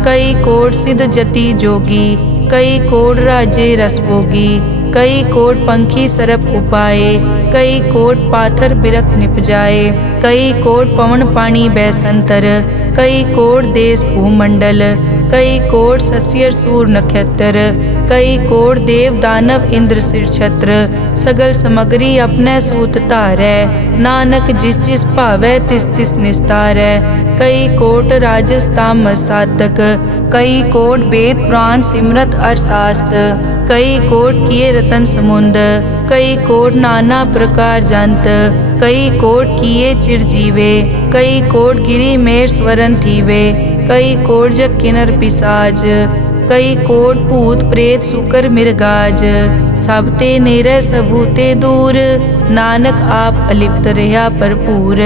कई कोट सिद्ध जति जोगी, कई कोट राजे रस भोगी। कई कोट पंखी सरप उपाए, कई कोट पाथर बिरख निप जाए। कई कोट पवन पानी बैसंतर, कई कोट देश भूमंडल। कई कोट सस्यर सूर नक्षत्र, कई कोट देव दानव इंद्र सिर छत्र। सगल समग्री अपने सूत धारै, नानक जिस जिस भावै तिस तिस निस्तारै। कई कोट राजस तामस साधक, कई कोट वेद पुराण सिमरत अरशास्त्र। कई कोट किए रतन समुंद, कई कोट नाना प्रकार जंत। कई कोट किए चिरजीवे, कई कोट गिरी मेर स्वरन थीवे। कई कोट जग किन्नर पिसाज, कई कोट भूत प्रेत सुकर मिर्गाज। सब ते नेरै सबूते दूर, नानक आप अलिप्त रहा भरपूर।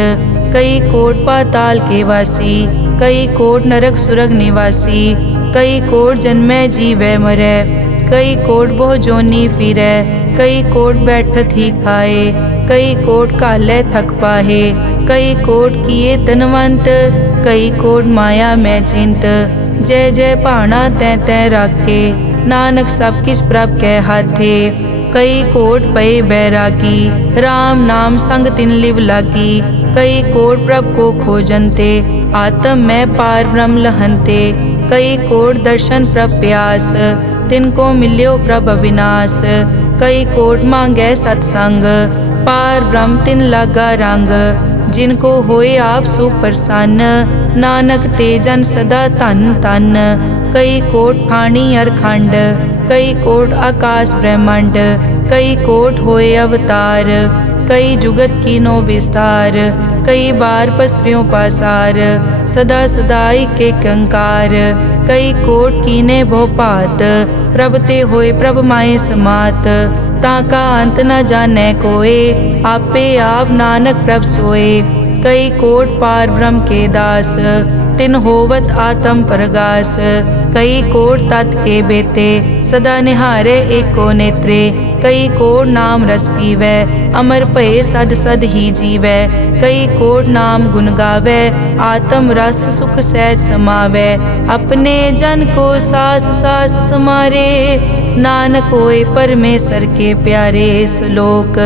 कई कोट पाताल के वासी, कई कोट नरक सुरग निवासी। कई कोट जन्मै जीवै मरै, कई कोट बहु जोनी फिरै। कई कोट बैठत ही खाए, कई कोट काले थक पाहे। कई कोट किए तनवंत, कई कोट माया मैं चिंत। जय जय भाना तै तै राखे, नानक सब किछ प्रभ कै हाथे। कई कोट पए बैरागी, राम नाम संग तिन लिव लागी। कई कोट प्रभ को खोजनते, आत्म में पार ब्रह्म लहनते। कई कोट दर्शन प्रभ प्यास, तिनको मिल्यो प्रभ अविनाश। कई कोट मांगै सतसंग, पार ब्रह्म तिन लागा रंग। जिनको होए आप सुप्रसन्न, नानक ते जन सदा धन धन। कई कोट ठाणी अरखंड, कई कोट आकाश ब्रह्मांड। कई कोट होए अवतार, कई जुगत कीनो विस्तार। कई बार पसरियों पासार, सदा सदा के कंकार। कई कोट कीने भोपात, प्रभ ते होए प्रभ माए समात। ताका अंत न जाने कोए, आपे आप नानक प्रभ सोए। कई कोट पार ब्रह्म के दास, तिन होवत आत्म परगास। कई कोट तत् के बेते, सदा निहारे एको नेत्रे। कई कोट नाम रस पीवै, अमर भये सद सद ही जीवै। कई कोट नाम गुण गावै, आत्म रस सुख सहज समावै। अपने जन को सास सास समारे, नानक होए परमेश्वर के प्यारे। श्लोक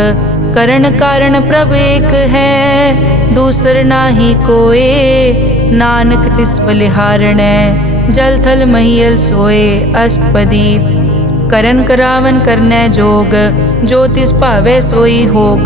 करण कारण प्रभ एक है, दूसर नाही कोए। नानक तिस बलिहारणै, जल थल महियल सोए। अष्टपदी करन करावन करनै जोग, जो तिस भावै सोई होग।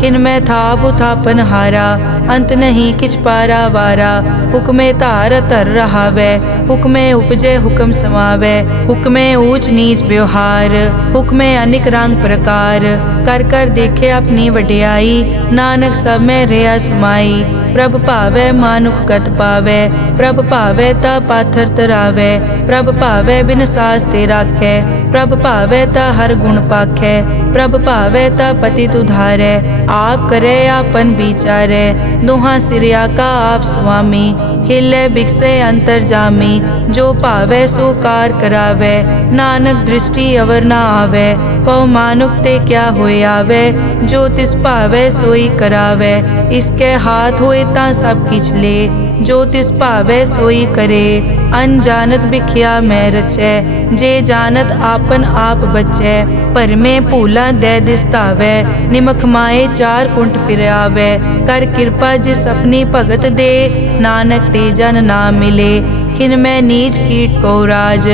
किन में थाप उथापन हारा, अंत नहीं किछ पारा वारा। हुक्मे धार धर रहावै, हुक्मे उपजे हुक्म समावै। हुक्मे ऊंच नीच व्यवहार, हुक्मे अनिक रंग प्रकार। कर कर देखे अपनी वड्याई, नानक सब में रहा समाई। प्रभ भावै मानुख गत पावै, प्रभ भावै ता पाथर तरावै। प्रभ भावै बिन सास ते राखै, प्रभ भावै ता हर गुण पाखै। प्रभ भावै ता पतित उधारै, आप करे आपन विचारै। दोहां सिरिया का आप स्वामी, खिलै बिकसै अंतर जामी। जो भावै सो कार करावै, नानक दृष्टि अवर न आवै। कहो मानुक ते क्या होए आवे, जो तिस भावै सोई करावै। इसके हाथ होए तां सब किछ ले, जो तिस भावै सोई करे। अनजानत बिख्या मैं रचै, जे जानत आपन आप बचै। भरमे भूला दै दिसतावै, निमख माए चार कुंट फिर आवै। कर कृपा जिस अपनी भगत दे, नानक ते जन ना मिले। खिन मैं नीच कीट को राज,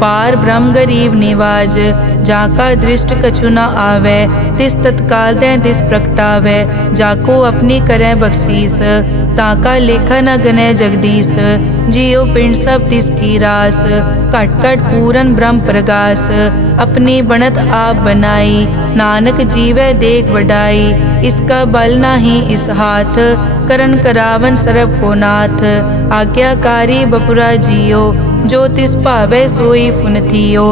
पार ब्रह्म गरीब निवाज। जाका दृष्ट कछु न आवे, तिस तत्काल दै तिस प्रगटावै। जाको अपनी करै बख्शीस, ताका लेखा न गनै जगदीश। जियो पिंड सब तिस की रास, घट घट पूरन ब्रह्म प्रगास। अपनी बनत आप बनाई, नानक जीवै देख वडाई। इसका बल नाही इस हाथ, करन करावन सरब को नाथ। आज्ञाकारी बपुरा जियो, जो तिस भावै सोई फुनथियो।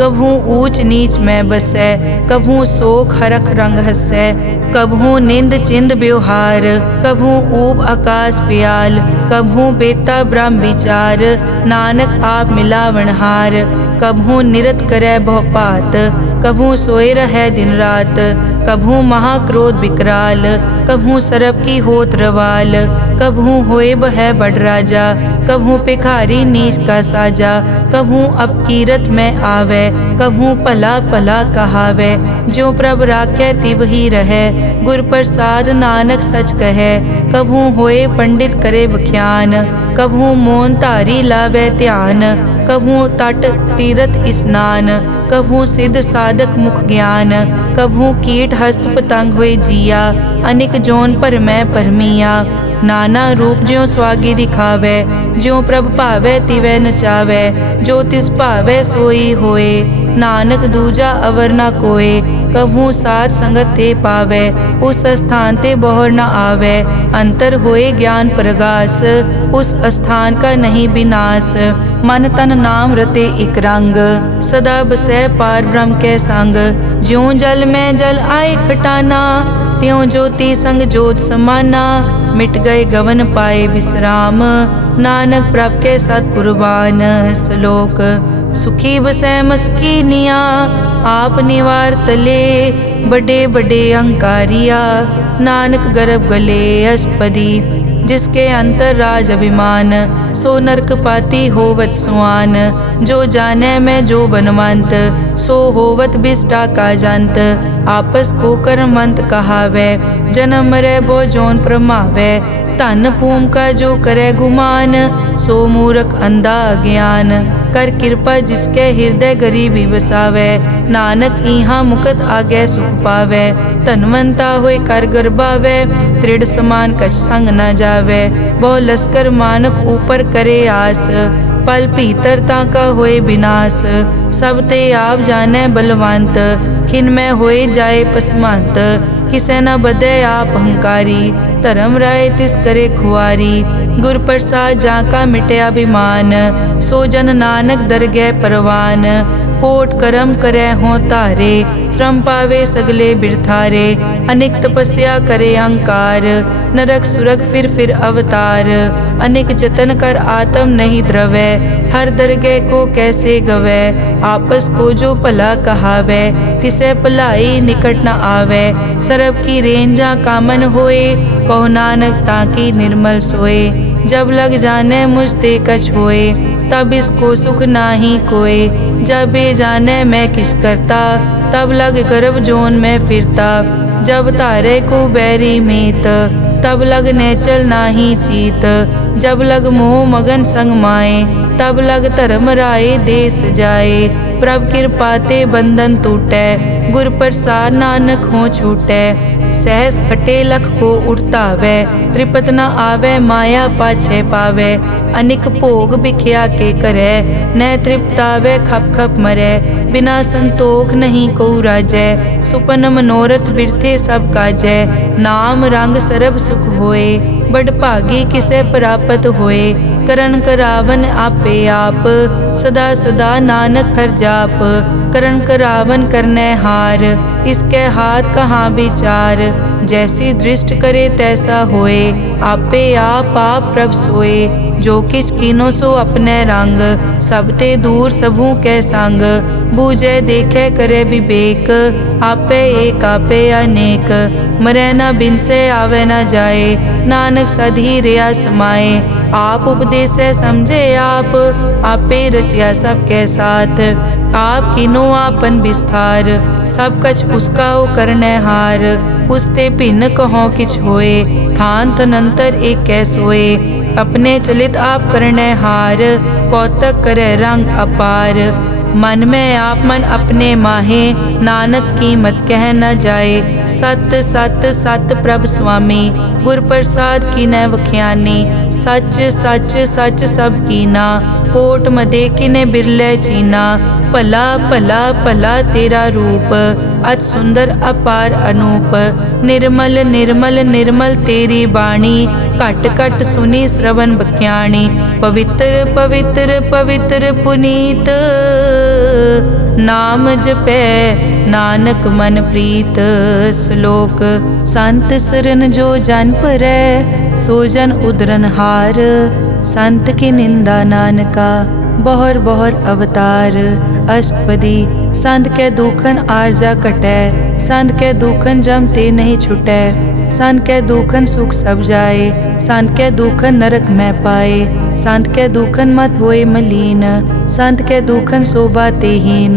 कभू ऊंच नीच में बसै, कभू शोक हरख रंग हसै। कभू निंद चिंद व्यवहार, कभू ऊब आकाश प्याल। कभू बेता ब्रह्म विचार, नानक आप मिलावनहार। कभू निरत करै बहुपात, कभू सोए रहै दिन रात। कभू महाक्रोध विकराल, कभू सरब की होत रवाल। कभू होए बह बड़ राजा, कभू भिखारी नीच का साजा। कभू अपकीरत में आवे, कभू भला भला कहावे। ज्यों प्रभ राखै तिव ही रहै, गुर प्रसाद नानक सच कहै। कभू होए पंडित करे बख्यान, कभू मौन धारी लावे ध्यान। कभू तट तीरथ स्नान, कभू सिद्ध साधक मुख ज्ञान। कभू कीट हस्त पतंग होए जिया, अनिक जोन पर मैं परमिया। नाना रूप ज्यों स्वागी दिखावे, ज्यों प्रभ भावै तिवै नचावै। जो तिस भावै सोई होए, नानक दूजा अवर न कोए। कभू साथ संगत ते पावै, उस स्थान ते बोहर न आवे। अंतर होए ज्ञान प्रगास, उस स्थान का नहीं विनाश। मन तन नाम रते इक रंग, सदा बसै पार ब्रह्म के संग। ज्यों जल में जल आए खटाना, त्यों ज्योति संग ज्योत समाना। मिट गए गवन पाए विश्राम, नानक प्रभ के सतकुर्बान। श्लोक सुखी बसै मस्कीनिया, आप निवार तले बड़े बड़े अहंकारिया, नानक गर्भ गले अष्टपदी। जिसके अंतर राज अभिमान, सो नरक पाती होवत सुआन। जो जाने मैं जो बनवंत, सो होवत बिष्टा का जंत। आपस को कर्मंत कहावै, जन्म मरै बो जोन प्रमावै। धन भूम का जो करे गुमान, सो मूर्ख अंधा अज्ञान। कर कृपा जिसके हृदय गरीबी बसावै, नानक इहाँ मुकत आगे सुख पावै। धनवंता होय कर गर्भावै, दृढ़ समान कछ संग न जावै। बहु लश्कर मानक ऊपर करे आस, पल भीतर ताका होए विनाश। सब ते आप जाने बलवंत, खिन में होए जाए पसमंत। किसे न बदे आप अहंकारी, धर्म राय तिस करे खुआरी। गुर प्रसाद जाका मिटे अभिमान, सो जन नानक दरगह परवान। कोट कर्म करे हों तारे, श्रम पावे सगले बिरथारे। अनेक तपस्या करे अहंकार, नरक सुरग फिर अवतार। अनेक जतन कर आत्म नहीं द्रवै, हर दरगह को कैसे गवै। आपस को जो भला कहावै, तिसे भलाई निकट न आवे। सरब की रेंजा कामन होए, कहो नानक ताकी निर्मल सोए। जब लग जाने मुझ ते कछ होए, तब इसको सुख नाही कोय। जब ये जाने मैं किस करता, तब लग गर्भ जोन में फिरता। जब तारे को बैरी मीत, तब लग नेचल नाही चीत। जब लग मोह मगन संग माए, तब लग धर्म राय देश जाए। प्रभ कृपाते बंधन टूटै, गुर प्रसाद नानक हो छूटै। सहस हटे लख को उठतावै, त्रिपत न आवे माया पाछे पावे। अनिक भोग बिख्या के करे, न तृप्तावे खप खप मरै। बिना संतोख नहीं को राजै, सुपन मनोरथ बिरथे सब काजै। नाम रंग सरब सुख होए, बड़ भागी किसे प्राप्त होए। करन करावन आपे आप, सदा सदा नानक हर जाप। करन करावन करने हार, इसके हाथ कहाँ विचार। जैसी दृष्ट करे तैसा होए, आपे आप प्रभ सोए। जो किछ कीनो सो अपने रंग, सब ते दूर सबू के संग। बूझे देखे करे विवेक, आपे एक आपे अनेक। मरै न बिन से आवे न जाए, नानक सधी रिया समाए। आप उपदेशे समझे आप, आपे रचिया सबके साथ। आप किनो आपन विस्तार, सब कछ उसका ओ करने हार। उसते भिन्न कहो किछ होए, थान तनंतर एक कै सोए। अपने चलित आप करने हार, कौतक करे रंग अपार। मन में आप मन अपने माहे, नानक कीमत कह न जाए। सत सत सत प्रभ स्वामी, गुर प्रसाद की न वख्यानी। सच सच सच सब कीना, कोट मदे किने बिरले चीना। भला भला भला तेरा रूप, अति सुंदर अपार अनूप। निर्मल निर्मल निर्मल तेरी बाणी, घट घट सुनी श्रवण बख्याणी। पवित्र पवित्र पवित्र पुनीत, नाम जपै नानक मन प्रीत। श्लोक संत सरन जो जन परै, सो जन उदरन हार। संत की निंदा नानका, बहर बहर अवतार। अष्टपदी संत के दुखन आरजा कटै, संत के दुखन जम ते नहीं छुटै। संत के दुखन सुख सब जाए, संत के दुखन नरक में पाए। संत के दुखन मत होए मलीन, संत के दुखन शोभा तेहीन।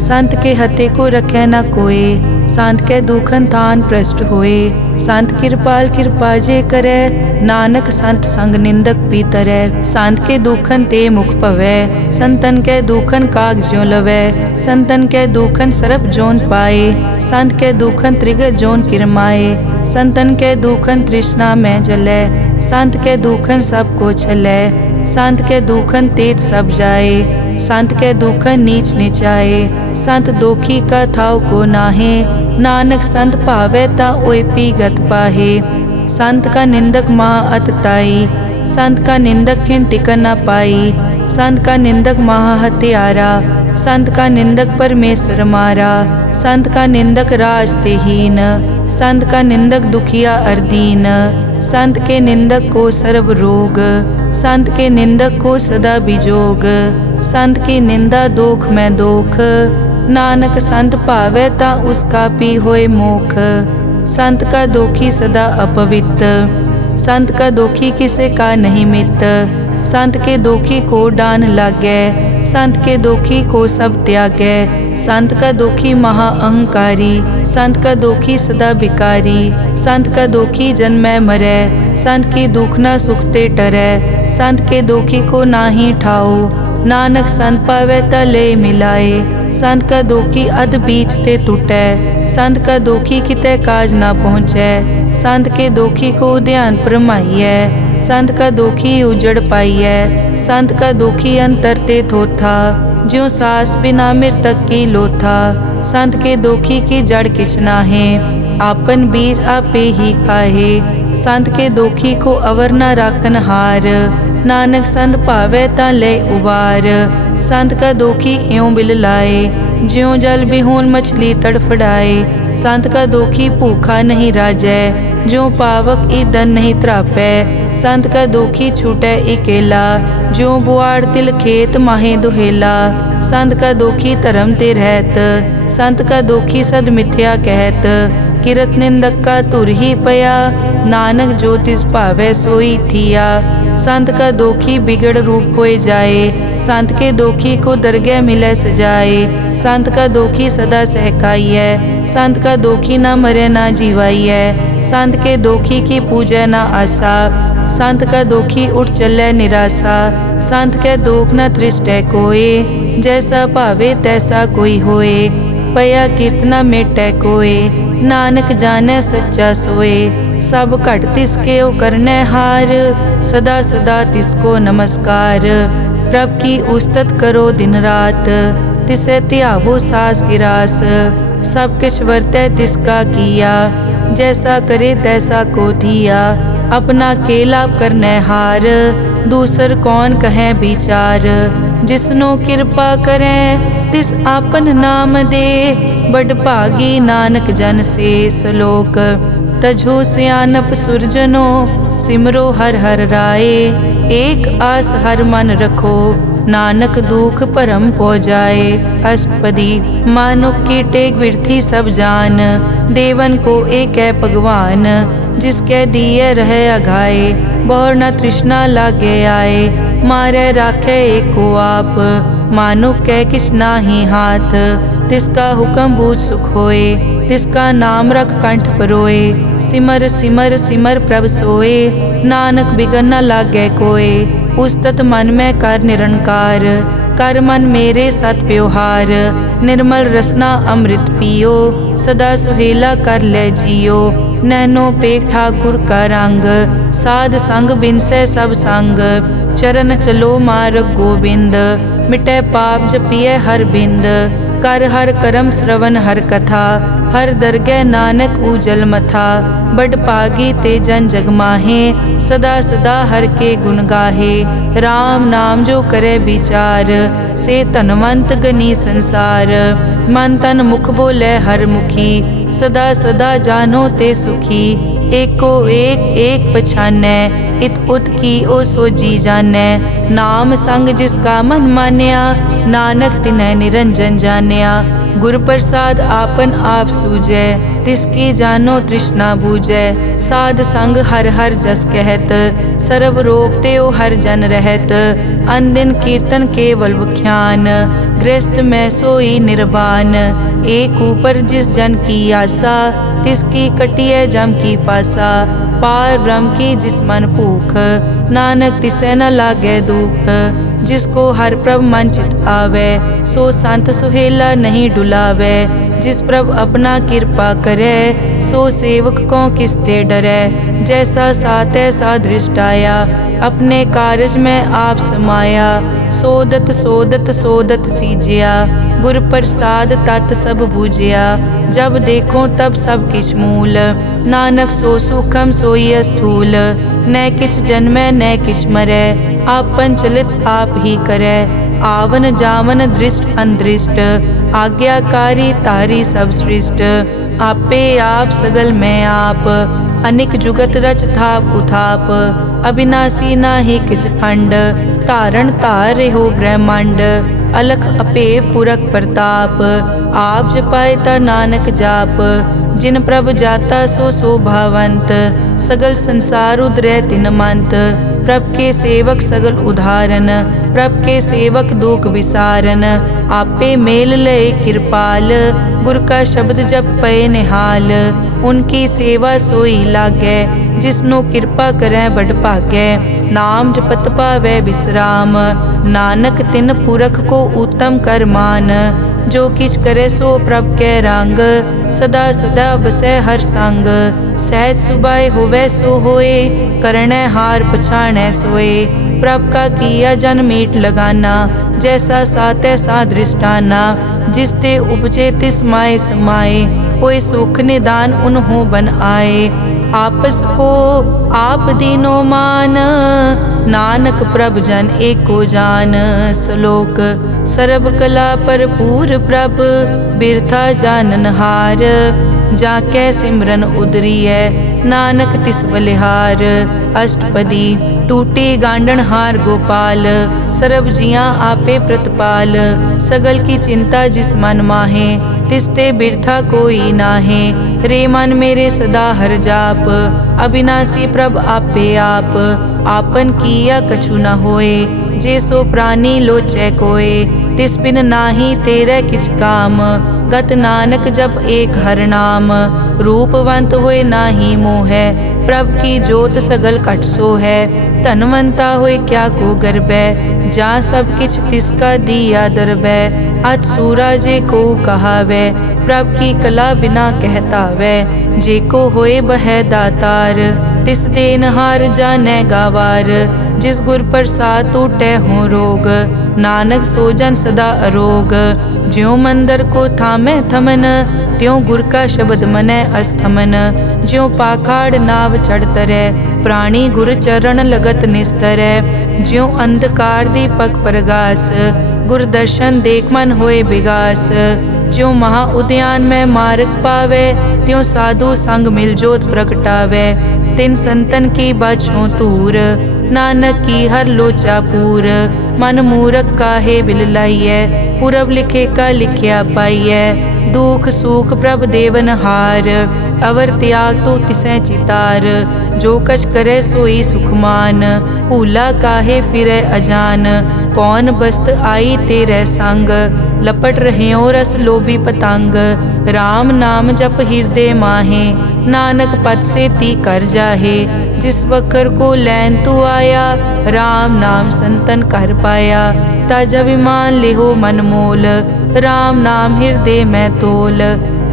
संत के हते को रखे न कोई, संत के दुखन थान प्रष्ट होए। संत कृपाल कृपा जे करे, नानक संत संग निंदक पीतरै। संत के दुखन ते मुख पवै, संतन के दुखन काग ज्यों लवै। संतन के दुखन सरप जोन पाए, संत के दुखन त्रिगर जोन किरमाए। संतन के दुखन तृष्णा में जलै, संत के दुखन सब को छलै। संत के दुखन तेज सब जाए, संत के दुखन नीच नीचाए। संत दोखी का थाव को नाहे, नानक संत भावे ता ओए पीगत पाहे। संत का निंदक महा अतताई, संत का निंदक खिन टिकन न पाई। संत का निंदक महा हत्यारा, संत का निंदक परमेश्वर मारा। संत का निंदक राज तेहीन, संत का निंदक दुखिया अरदीन। संत के निंदक को सर्व रोग, संत के निंदक को सदा बिजोग। संत की निंदा दोख में दोख, नानक संत भावै ता उसका पी होए मोख। संत का दोखी सदा अपवित्र, संत का दोखी किसे का नहीं मित। संत के दोखी को डान लागै, संत के दोखी को सब त्यागै। संत का दोखी महा अहंकारी, संत का दोखी सदा बिकारी। संत का दोखी जन्मै मरै, संत की दुख न सुख ते टरै। संत के दोखी को नाही ठाओ, नानक संत पावै ता ले मिलाए। संत का दोखी अध बीच ते टूटै, संत का दोखी कितै काज ना पहुँचै। संत के दोखी को ध्यान परमाइयै, संत का दोखी उजड़ पाइयै। संत का दोखी अंतर ते थोथा, ज्यों सास बिना मृतक की लोथा। संत के दोखी की जड़ किछ नाहे, आपन बीज आपे ही खाहे। संत के दोखी को अवर न राखन हार, नानक संत भावै ता ले उबार। संत का दोखी इयों बिल लाए, ज्यों जल बिहून मछली तड़फड़ाए। संत का दोखी भूखा नहीं राजै, ज्यों पावक ईदन नहीं त्रापै। संत का दोखी छूटै इकेला, ज्यों बुआड़ तिल खेत माहे दुहेला। संत का दोखी धर्म ते रहत, संत का दोखी सद मिथ्या कहत। किरत निंदक का तुर ही पया, नानक जो तिस भावै सोई थिया। संत का दोखी बिगड़ रूप होए जाए, संत के दोखी को दरगह मिलै सजाए। संत का दोखी सदा सहकाइयै, संत का दोखी ना मरे ना जीवाइयै। संत के दोखी की पूजै ना आसा, संत का दोखी उठ चलै निराशा। संत के दोख न तृष्टै कोय, जैसा भावे तैसा कोई होए। पया कीर्तना मेटै कोय, नानक जानै सच्चा सोए। सब घट तिसके ओ करनै हार, सदा सदा तिसको नमस्कार। प्रभ की उस्तत करो दिन रात, तिसे त्यावो सास गिरास। सब किछ वर्तै तिसका किया, जैसा करे तैसा को दिया। अपना केला करनै हार, दूसर कौन कहें विचार। जिसनो कृपा करें तिस आपन नाम दे, बड़ भागी नानक जन से सलोक। तजो सियानप सुरजनो, सिमरो हर हर राय। एक आस हर मन रखो, नानक दुख भरम पौ जाए। अष्टपदी मानुक की टेक बिरथी सब जान, देवन को एक है भगवान। जिसके दिए रहे अघाए, बहुर न तृष्णा लागे आए। मारे राखे एको आप, मानुक कह किछ नाही हाथ। तिसका हुक्म बूझ सुख होए, तिसका नाम रख कंठ परोए। सिमर सिमर सिमर प्रभ सोए, नानक बिगन न लागे कोय। उस्तत मन में कर निरंकार, कर मन मेरे सत प्योहार। निर्मल रसना अमृत पियो, सदा सुहेला कर ले जियो। नैनो पेख ठाकुर का रंग, साध संग बिनसे सब संग। चरण चलो मार्ग गोबिंद, मिटै पाप जपिए हर बिंद। कर हर करम श्रवण हर कथा, हर दरगह नानक उजल मथा। बड़ पागी ते जन जग माहे, सदा सदा हर के गुण गाहे। राम नाम जो करे विचार, से धनवंत गनी संसार। मन तन मुख बोले हर मुखी, सदा सदा जानो ते सुखी। एको एक एक पछानै, इत उत की ओ सो जी जानै। नाम संग जिसका मन मान्या, नानक तिनै निरंजन जान्या। गुर प्रसाद आपन आप सूझै, तिसकी जानो तृष्णा बूझै। साध संग हर हर जस कहत, सर्व रोग त्यो हर जन रहत। अनदिन कीर्तन केवल बख्यान, गृहस्थ में सोई निर्वाण। एक ऊपर जिस जन की आशा, तिसकी कटिए जम की फासा। पार ब्रह्म की जिस मन भूख, नानक तिसे न लागे दुख। जिसको हर प्रभ मन चित आवे, सो संत सुहेला नहीं डुलावे। जिस प्रभ अपना कृपा करे, सो सेवक को किसते डरे। जैसा सात ऐसा दृष्ट आया, अपने कारज में आप समाया। सोदत सोदत सोदत सीजिया, गुर प्रसाद तत् सब बूझिया। जब देखो तब सब किछ मूल, नानक सो सुखम सोई स्थूल। न किछ जन्मै न किछ मरै, आपन चलित आप ही करै। आवन जावन दृष्ट अनदृष्ट, आज्ञाकारी तारी सब सृष्ट। आपे आप सगल में आप, अनिक जुगत रच थाप उथाप, अविनाशी नाहि किछ खंड, धारण धार रेहो ब्रह्मांड, अलख अपेव पुरख प्रताप, आप जपाए ता नानक जाप, जिन प्रभ जाता सो शोभावंत, सगल संसार उदरै तिन मंत, प्रभ के सेवक सगल उदाहरण, प्रभ के सेवक दुख विसारन, आपे मेल लय कृपाल, गुर का शब्द जप पए निहाल, उनकी सेवा सोई लागै, जिसनो कृपा करै बड़ भागै, नाम जपत पावै विश्राम, नानक तिन पुरख को उत्तम कर मान, जो किछ करे सो प्रभ कै रंग, सदा सदा बसै हर संग, सहज सुभाए होवै सो होए, करणै हार पछाणै सोए, प्रभ का किया जन मीट लगाना, जैसा सातै सा दृष्टाना, जिस ते उपजे तिस माए समाए, कोई सुख निदान उन्हों बन आए, आपस को आप दीनो मान, नानक प्रभ जन एको जान, श्लोक सर्ब कला भरपूर प्रभ, बिरथा जानन हार, जाकै सिमरन उदरियै, नानक तिस बलिहार, अष्टपदी टूटी गांडन हार गोपाल, सर्ब जियां आपे प्रतिपाल, सगल की चिंता जिस मन माहे, तिसते बिरथा कोई नाहे, रे मन मेरे सदा हर जाप, अविनाशी प्रभ आपे आप, आपन किया कछु न होए, जे सो प्राणी लोचै कोय, तिस बिन नाही तेरे किछ काम, गत नानक जप एक हर नाम, रूपवंत होए नाही मोहै, प्रभ की जोत सगल कट सो है, धनवंता होए क्या को गर्बै, जा सब किछ तिसका दिया दरबै, अज सूरा जे को कहावै, प्रभ की कला बिना कहतावै, जे को होए बह दातार, तिस देनहार जानै गावार, जिस गुर प्रसाद टूटै हो रोग, नानक सोजन सदा अरोग, ज्यों मंदिर को थामै थमन, त्यों गुर का शब्द मनै अस्थमन, ज्यों पाखाड़ नाव चढ़ तरै, प्राणी गुर चरण लगत निस्तरै, ज्यों अंधकार दीपक प्रगास, गुर दर्शन देख मन होए विगास, ज्यों महा उद्यान में मार्ग पावे, त्यों साधु संग मिल जोत प्रगटावे, तिन संतन की बाछों तूर, नानक की हर लोचा पूर, मन मूरख काहे बिल लाइयै, पुरब लिखे का लिखिया पाइयै, दुख सुख प्रभ देवन हार, अवर त्याग तो तिसै चितार, जो कछ करे सोई सुखमान, भूला काहे फिरै अजान, कौन बस्त आई तेरे संग, लपट रहियो रस लोभी पतंग, राम नाम जप हृदय माहे, नानक पद से ती कर जाहे, जिस वखर को लैन तू आया, राम नाम संतन कर पाया, ताज अभिमान लेहो मन मोल, राम नाम हृदय में तोल,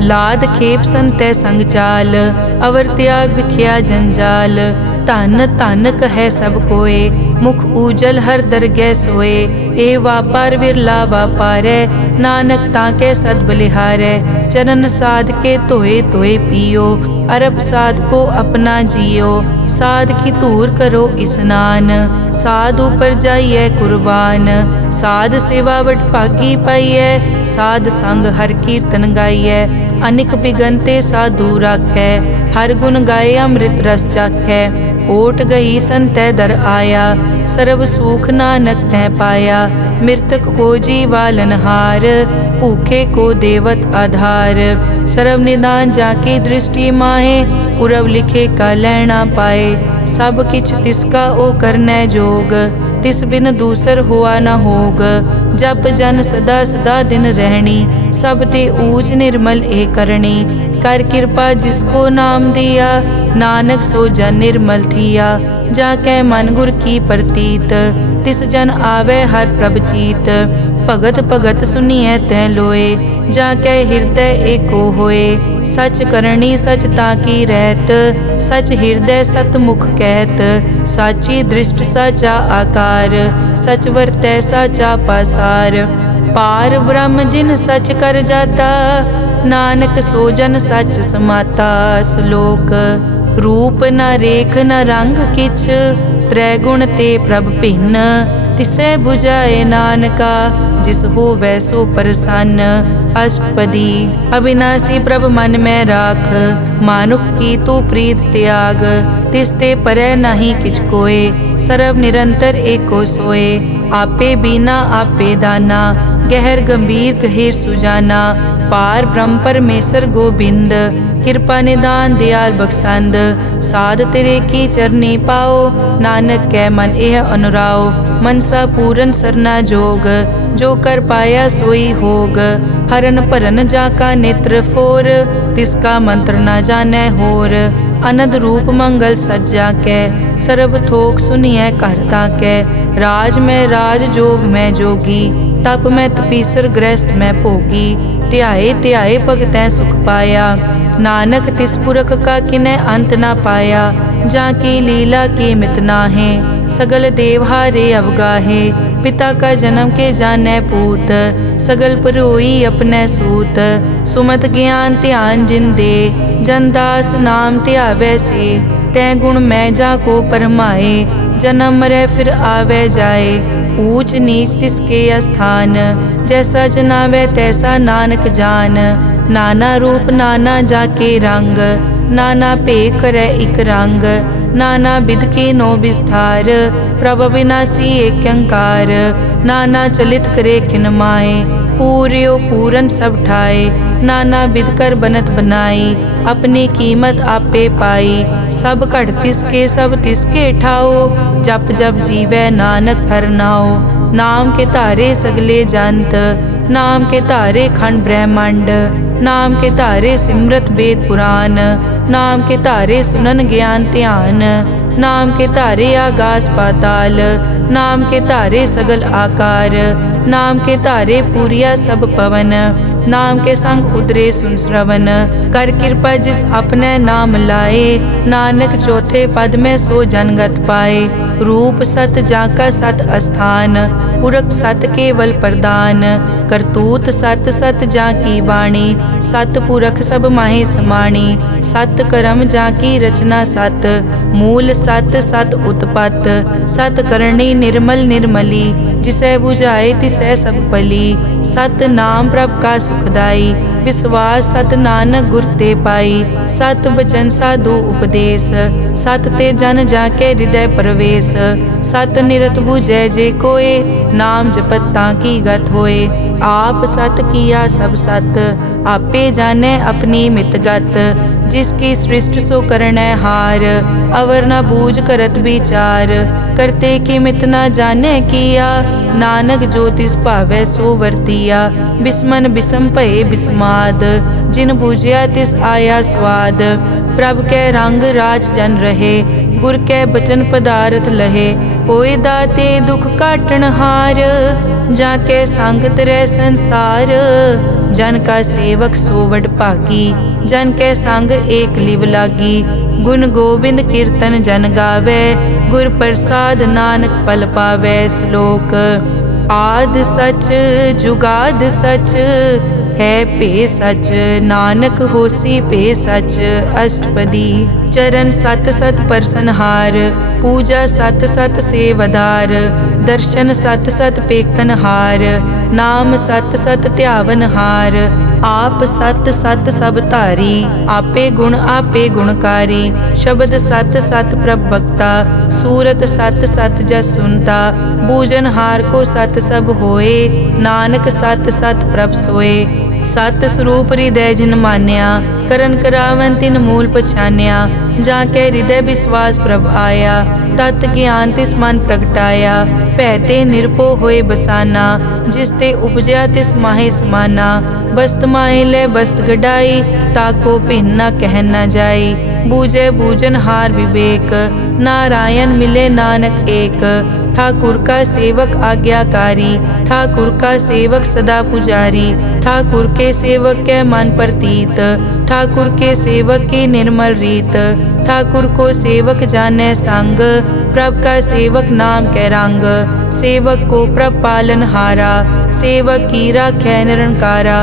लाद खेप संतै संग चाल, अवर त्याग बिखिया जंजाल, धन धन कहे सब कोय, मुख ऊजल हर दरगह सोए, ए वापार विरला वापारै, नानक ताके सद बलिहारै, चरण साध के धोए धोए पियो, अरब साध को अपना जियो, साध की धूर करो स्नान, साध ऊपर जाइए कुर्बान, साध सेवा वट भागी पाइयै, साध संग हर कीर्तन गाइयै, अनिक बिगनते साधु राखै, हर गुण गाए अमृत रस चाखै, ओट गई संतै दर आया, सर्व सुख नानक तै पाया, मृतक को जीवालन हार, भूखे को देवत आधार, सर्व निदान जाकी दृष्टि माहे, पुरब लिखे का लैना पाए, सब किछ तिसका ओ करनै जोग, तिस बिन दूसर हुआ न होग, जप जन सदा सदा दिन रहनी, सब ते ऊज निर्मल ए करनी, कर कृपा जिसको नाम दिया, नानक सो जन निर्मल थिया, जाकै मन गुर की प्रतीत, तिस जन आवे हर प्रभ चीत, भगत भगत सुनिए तै लोए, जाकै हृदय एको होए, सच करनी सच ताकी रहत, सच हृदय सतमुख कहत, साची दृष्ट साचा आकार, सच वर्तै साचा पासार, पार ब्रह्म जिन सच कर जाता, नानक सोजन सच समाता, श्लोक रूप न रेख न रंग किछ, त्रै गुण ते प्रभ भिन्न, तिसै बुझाए नानका, जिस होवै सो प्रसन्न। अष्टपदी। अविनाशी प्रभ मन में राख, मानुख की तू प्रीत त्याग। तिसते परै नहीं किछ कोय, सर्व निरंतर एको सोए। आपे बीना आपे दाना, गहर गंभीर गहीर सुजाना। पार ब्रह्म परमेश्वर गोबिंद, कृपा निदान दयाल बख्शंद। साध तेरे की चरनी पाओ, नानक कै मन एह अनुराओ। मनसा पूरन सरना जोग, जो कर पाया सोई होग। हरन भरन जाका नेत्र फोर, तिसका मंत्र न जानै होर। अनद रूप मंगल सज्जा कै, सर्ब थोक सुनिए कर ताकै। राज में राज जोग में जोगी, तप में तपीसर गृहस्थ में भोगी। ध्याए ध्याए भगतैं सुख पाया, नानक तिस पुरख का किन्नै अंत ना पाया। जाकी लीला के मित नाहे, सगल देवहारे अवगाहे। पिता का जन्म के जानै पूत, सगल परोई अपने सूत। सुमत ज्ञान ध्यान जिन दे, जनदास नाम ध्यावै से। तै गुण मैं जाको परमाए, जन्म मरै फिर आवे जाए। ऊंच नीच तिसके अस्थान, जैसा जनावे तैसा नानक जान। नाना रूप नाना जाके रंग, नाना भे करे इक रंग। नाना बिध के नो विस्तार, प्रभ अविनाशी एक अंकार। नाना चलित करे खिन माए, पूर्यो पूरन सब ठाए। नाना बिध कर बनत बनाई, अपनी कीमत आपे पाई। सब घट तिसके सब तिसके ठाओ, जप जप जीवै नानक हर नाओ। नाम के धारे सगले जंत, नाम के धारे खंड ब्रह्मांड। नाम के धारे सिमरत वेद पुराण, नाम के धारे सुनन ज्ञान ध्यान। नाम के धारे आगास पाताल, नाम के धारे सगल आकार। नाम के धारे पूरिया सब पवन, नाम के संग उदरे सुन श्रवण। कर कृपा जिस अपने नाम लाए, नानक चौथे पद में सो जनगत पाए। रूप सत जाका सत अस्थान, पुरख सत केवल प्रदान। करतूत सत सत जाकी वाणी, सत पुरख सब माहे समाणी। सत कर्म जाकी रचना सत, मूल सत सत उत्पत। सत करणी निर्मल निर्मली, जिसै बुझाए तिसै सब पली। सत नाम प्रभ का सुखदाई, विश्वास सत नानक गुर ते पाई। सत बचन साधु उपदेश, सत ते जन जाके हृदय प्रवेश। सत निरत बुझै जे कोय, नाम जपत ताकी गत होए। आप सत किया सब सत, आपे जाने अपनी मितगत। जिसकी सृष्टि सो करनै हार, अवर न बूझ करत विचार। करते कि मित न जाने किया, नानक जो तिस भावै सो वर्तिया। बिस्मन बिसम भये बिस्माद, जिन बूझिया तिस आया स्वाद। प्रभ कै रंग राज जन रहे, गुर कै बचन पदारथ लहे। होए दाते दुख काटन हार, जाके संग तरै संसार। जन का सेवक सो वड भागी, जन कै संग एक लिव लागी। गुण गोबिंद कीर्तन जन गावे, गुर प्रसाद नानक फल पावै। श्लोक। आद सच जुगाद सच, है पे सच। नानक होसी पे सच। अष्टपदी। चरण सत सत परसनहार, पूजा सत सत सेवदार। दर्शन सत सत पेखनहार, नाम सत सत ध्यावनहार। आप सत सत सब धारी, आपे गुण आपे गुणकारी। शब्द सत सत प्रभ भक्ता, सूरत सत सत जस सुनता। बूझनहार को सत सब होए, नानक सत सत प्रभ सोए। सत स्वरूप हृदय जिन मान्या, करन करावन तिन मूल पछान्या। जाके हृदय विश्वास प्रभ आया, तत् ज्ञान तिस मन प्रगटाया। भैते निरपो होए बसाना, जिसते उपजया तिस माहे समाना। बस्त माहे ले बस्त गडाई, ताको भिन्न न कह न जाई। बूझे बूझन हार विवेक, नारायण मिले नानक एक। ठाकुर का सेवक आज्ञाकारी, ठाकुर का सेवक सदा पुजारी। ठाकुर के सेवक के मन प्रतीत, ठाकुर के सेवक की निर्मल रीत। ठाकुर को सेवक जाने संग, प्रभ का सेवक नाम कै रंग, सेवक को प्रभ पालन हारा, सेवक की राखै निरंकारा,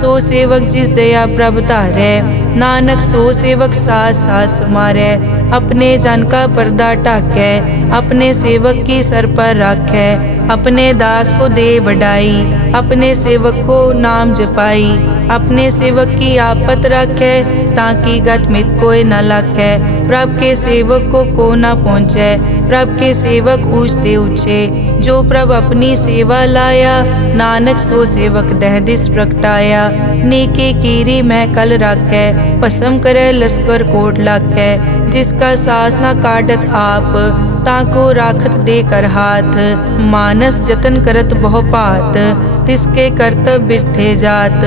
सो सेवक जिस दया प्रभ धारै, नानक सो सेवक सास सास समारै, अपने जन का पर्दा ढाकै, अपने सेवक की सर पर राखै, अपने दास को दे बढ़ाई, अपने सेवक को नाम जपाई, अपने सेवक की आपत रखै, ताकि गत मित कोई न लखै, प्रभ के सेवक को न पहुँचै, प्रभ के सेवक ऊंचते ऊंचे, जो प्रभ अपनी सेवा लाया, नानक सो सेवक दह दिस प्रगटाया, नेके कीरी मैं कल राखै, भस्म करे लश्कर कोट लाखै, जिसका सास न काटत आप, ताको राखत दे कर हाथ, मानस जतन करत बहु भात, तिसके करतब बिरथे जात,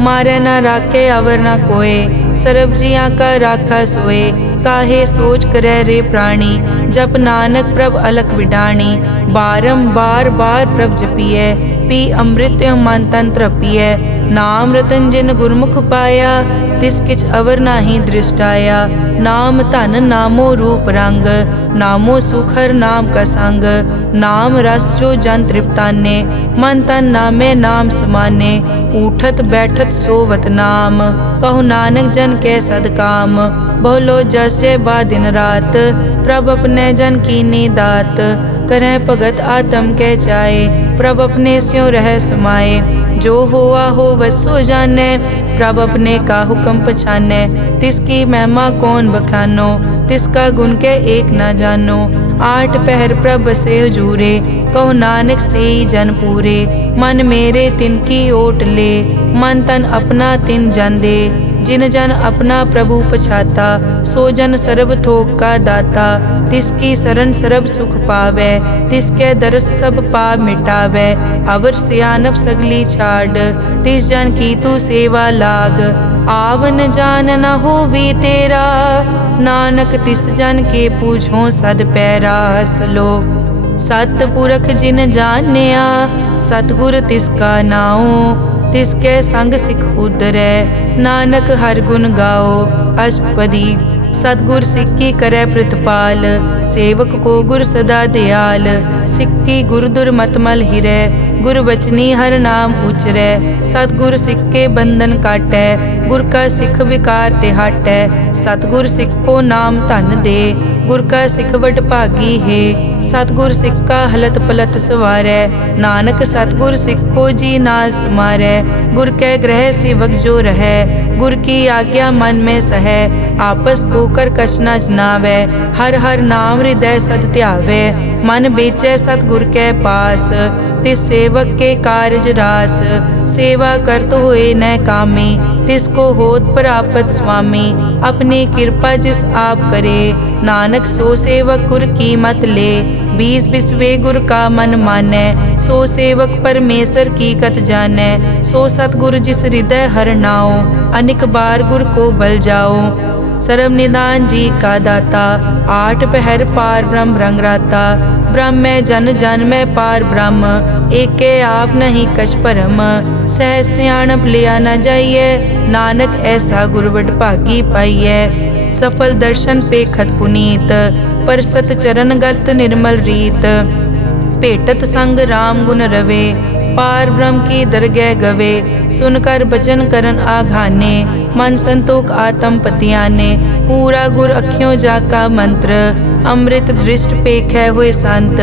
मारे न राखे अवर न कोय, सर्ब जियां का राखा सोए, काहे सोच करे रे प्राणी, जप नानक प्रभ अलख विडाणी, बारंबार बार प्रभ जपिए, पी अमृत मन तन तृपिए, नाम रतन जिन गुरमुख पाया, तिस किछ अवर नाही दृष्टाया, नाम धन नामो रूप रंग, नामो सुखर नाम का संग, नाम रस जो जन तृप्ताने, मन तन नामे नाम समाने, उठत बैठत सोवत नाम, कहु नानक जन के सदकाम, बोलो जस जय बा दिन रात, प्रभ अपने जन की दात, करें भगत आत्म के चाहे, प्रभ अपने स्यों रह समाए, जो होआ हो वसो जाने, प्रभ अपने का हुक्म पछाने, तिसकी महिमा कौन बखानो, तिसका गुण के एक ना जानो, आठ पहर प्रभ बसे हजूरे, कहो नानक से जन पूरे, मन मेरे तिनकी ओट ले, मन तन अपना तिन जन दे, जिन जन अपना प्रभु पछाता, सो जन सर्व थोक का दाता, तिसकी शरण सर्व सुख पावे, तिसके दरस सब पाप मिटावे, अवर सियानप सगली छाड़, तिस जन की तू सेवा लाग, आवन जान न होवी तेरा, नानक तिस जन के पूछो सद पैरा, सलोक सतपुरख जिन जानिया, सतगुर तिसका नाओ, तिसके संग सिख उदरै, नानक हर गुण गाओ, अष्टपदी सतगुर सिक्की करे प्रतिपाल, सेवक को गुर सदा दयाल, सिक्की गुर दुर्मतमल हिरै, गुर बचनी हर नाम उचरै, सतगुर सिक्के बंधन काटै, गुर का सिख विकार ते हटै, सतगुर सिख को नाम धन दे, गुर का सिख वड भागी है, सतगुर सिख का हलत पलत सवारै, नानक सतगुर सिख को जी नाल समारै, गुर के ग्रह सेवक जो रहै, गुर की आज्ञा मन में सहै, आपस को कर कछ न जनावै, हर हर नाम हृदय सद ध्यावै, मन बेचै सतगुर के पास, तिस सेवक के कारज रास, सेवा करत होए न कामी, तिसको होत प्रापत स्वामी, अपनी कृपा जिस आप करे, नानक सो सेवक गुर की मत ले, बीस बिसवे गुर का मन मानै, सो सेवक परमेश्वर की कत जानै, सो सतगुर जिस हृदय हर नाओ, अनेक बार गुर को बल जाओ, सर्व निदान जी का दाता, आठ पहर पार ब्रह्म रंग राता, ब्रह्म में जन जन में पार ब्रह्म, एके आप नहीं कछ परम, सह सियाणप लिया न जाइए, नानक ऐसा गुरवट भागी पाइए, सफल दर्शन पे खत पुनीत, पर सत चरण गत निर्मल रीत, भेटत संग राम गुण रवे, पार ब्रह्म की दरगह गवे, सुनकर बचन करन आघाने, मन संतोख आत्म पतियाने, पूरा गुर अखियों जाका मंत्र, अमृत दृष्ट पेखै हुए संत,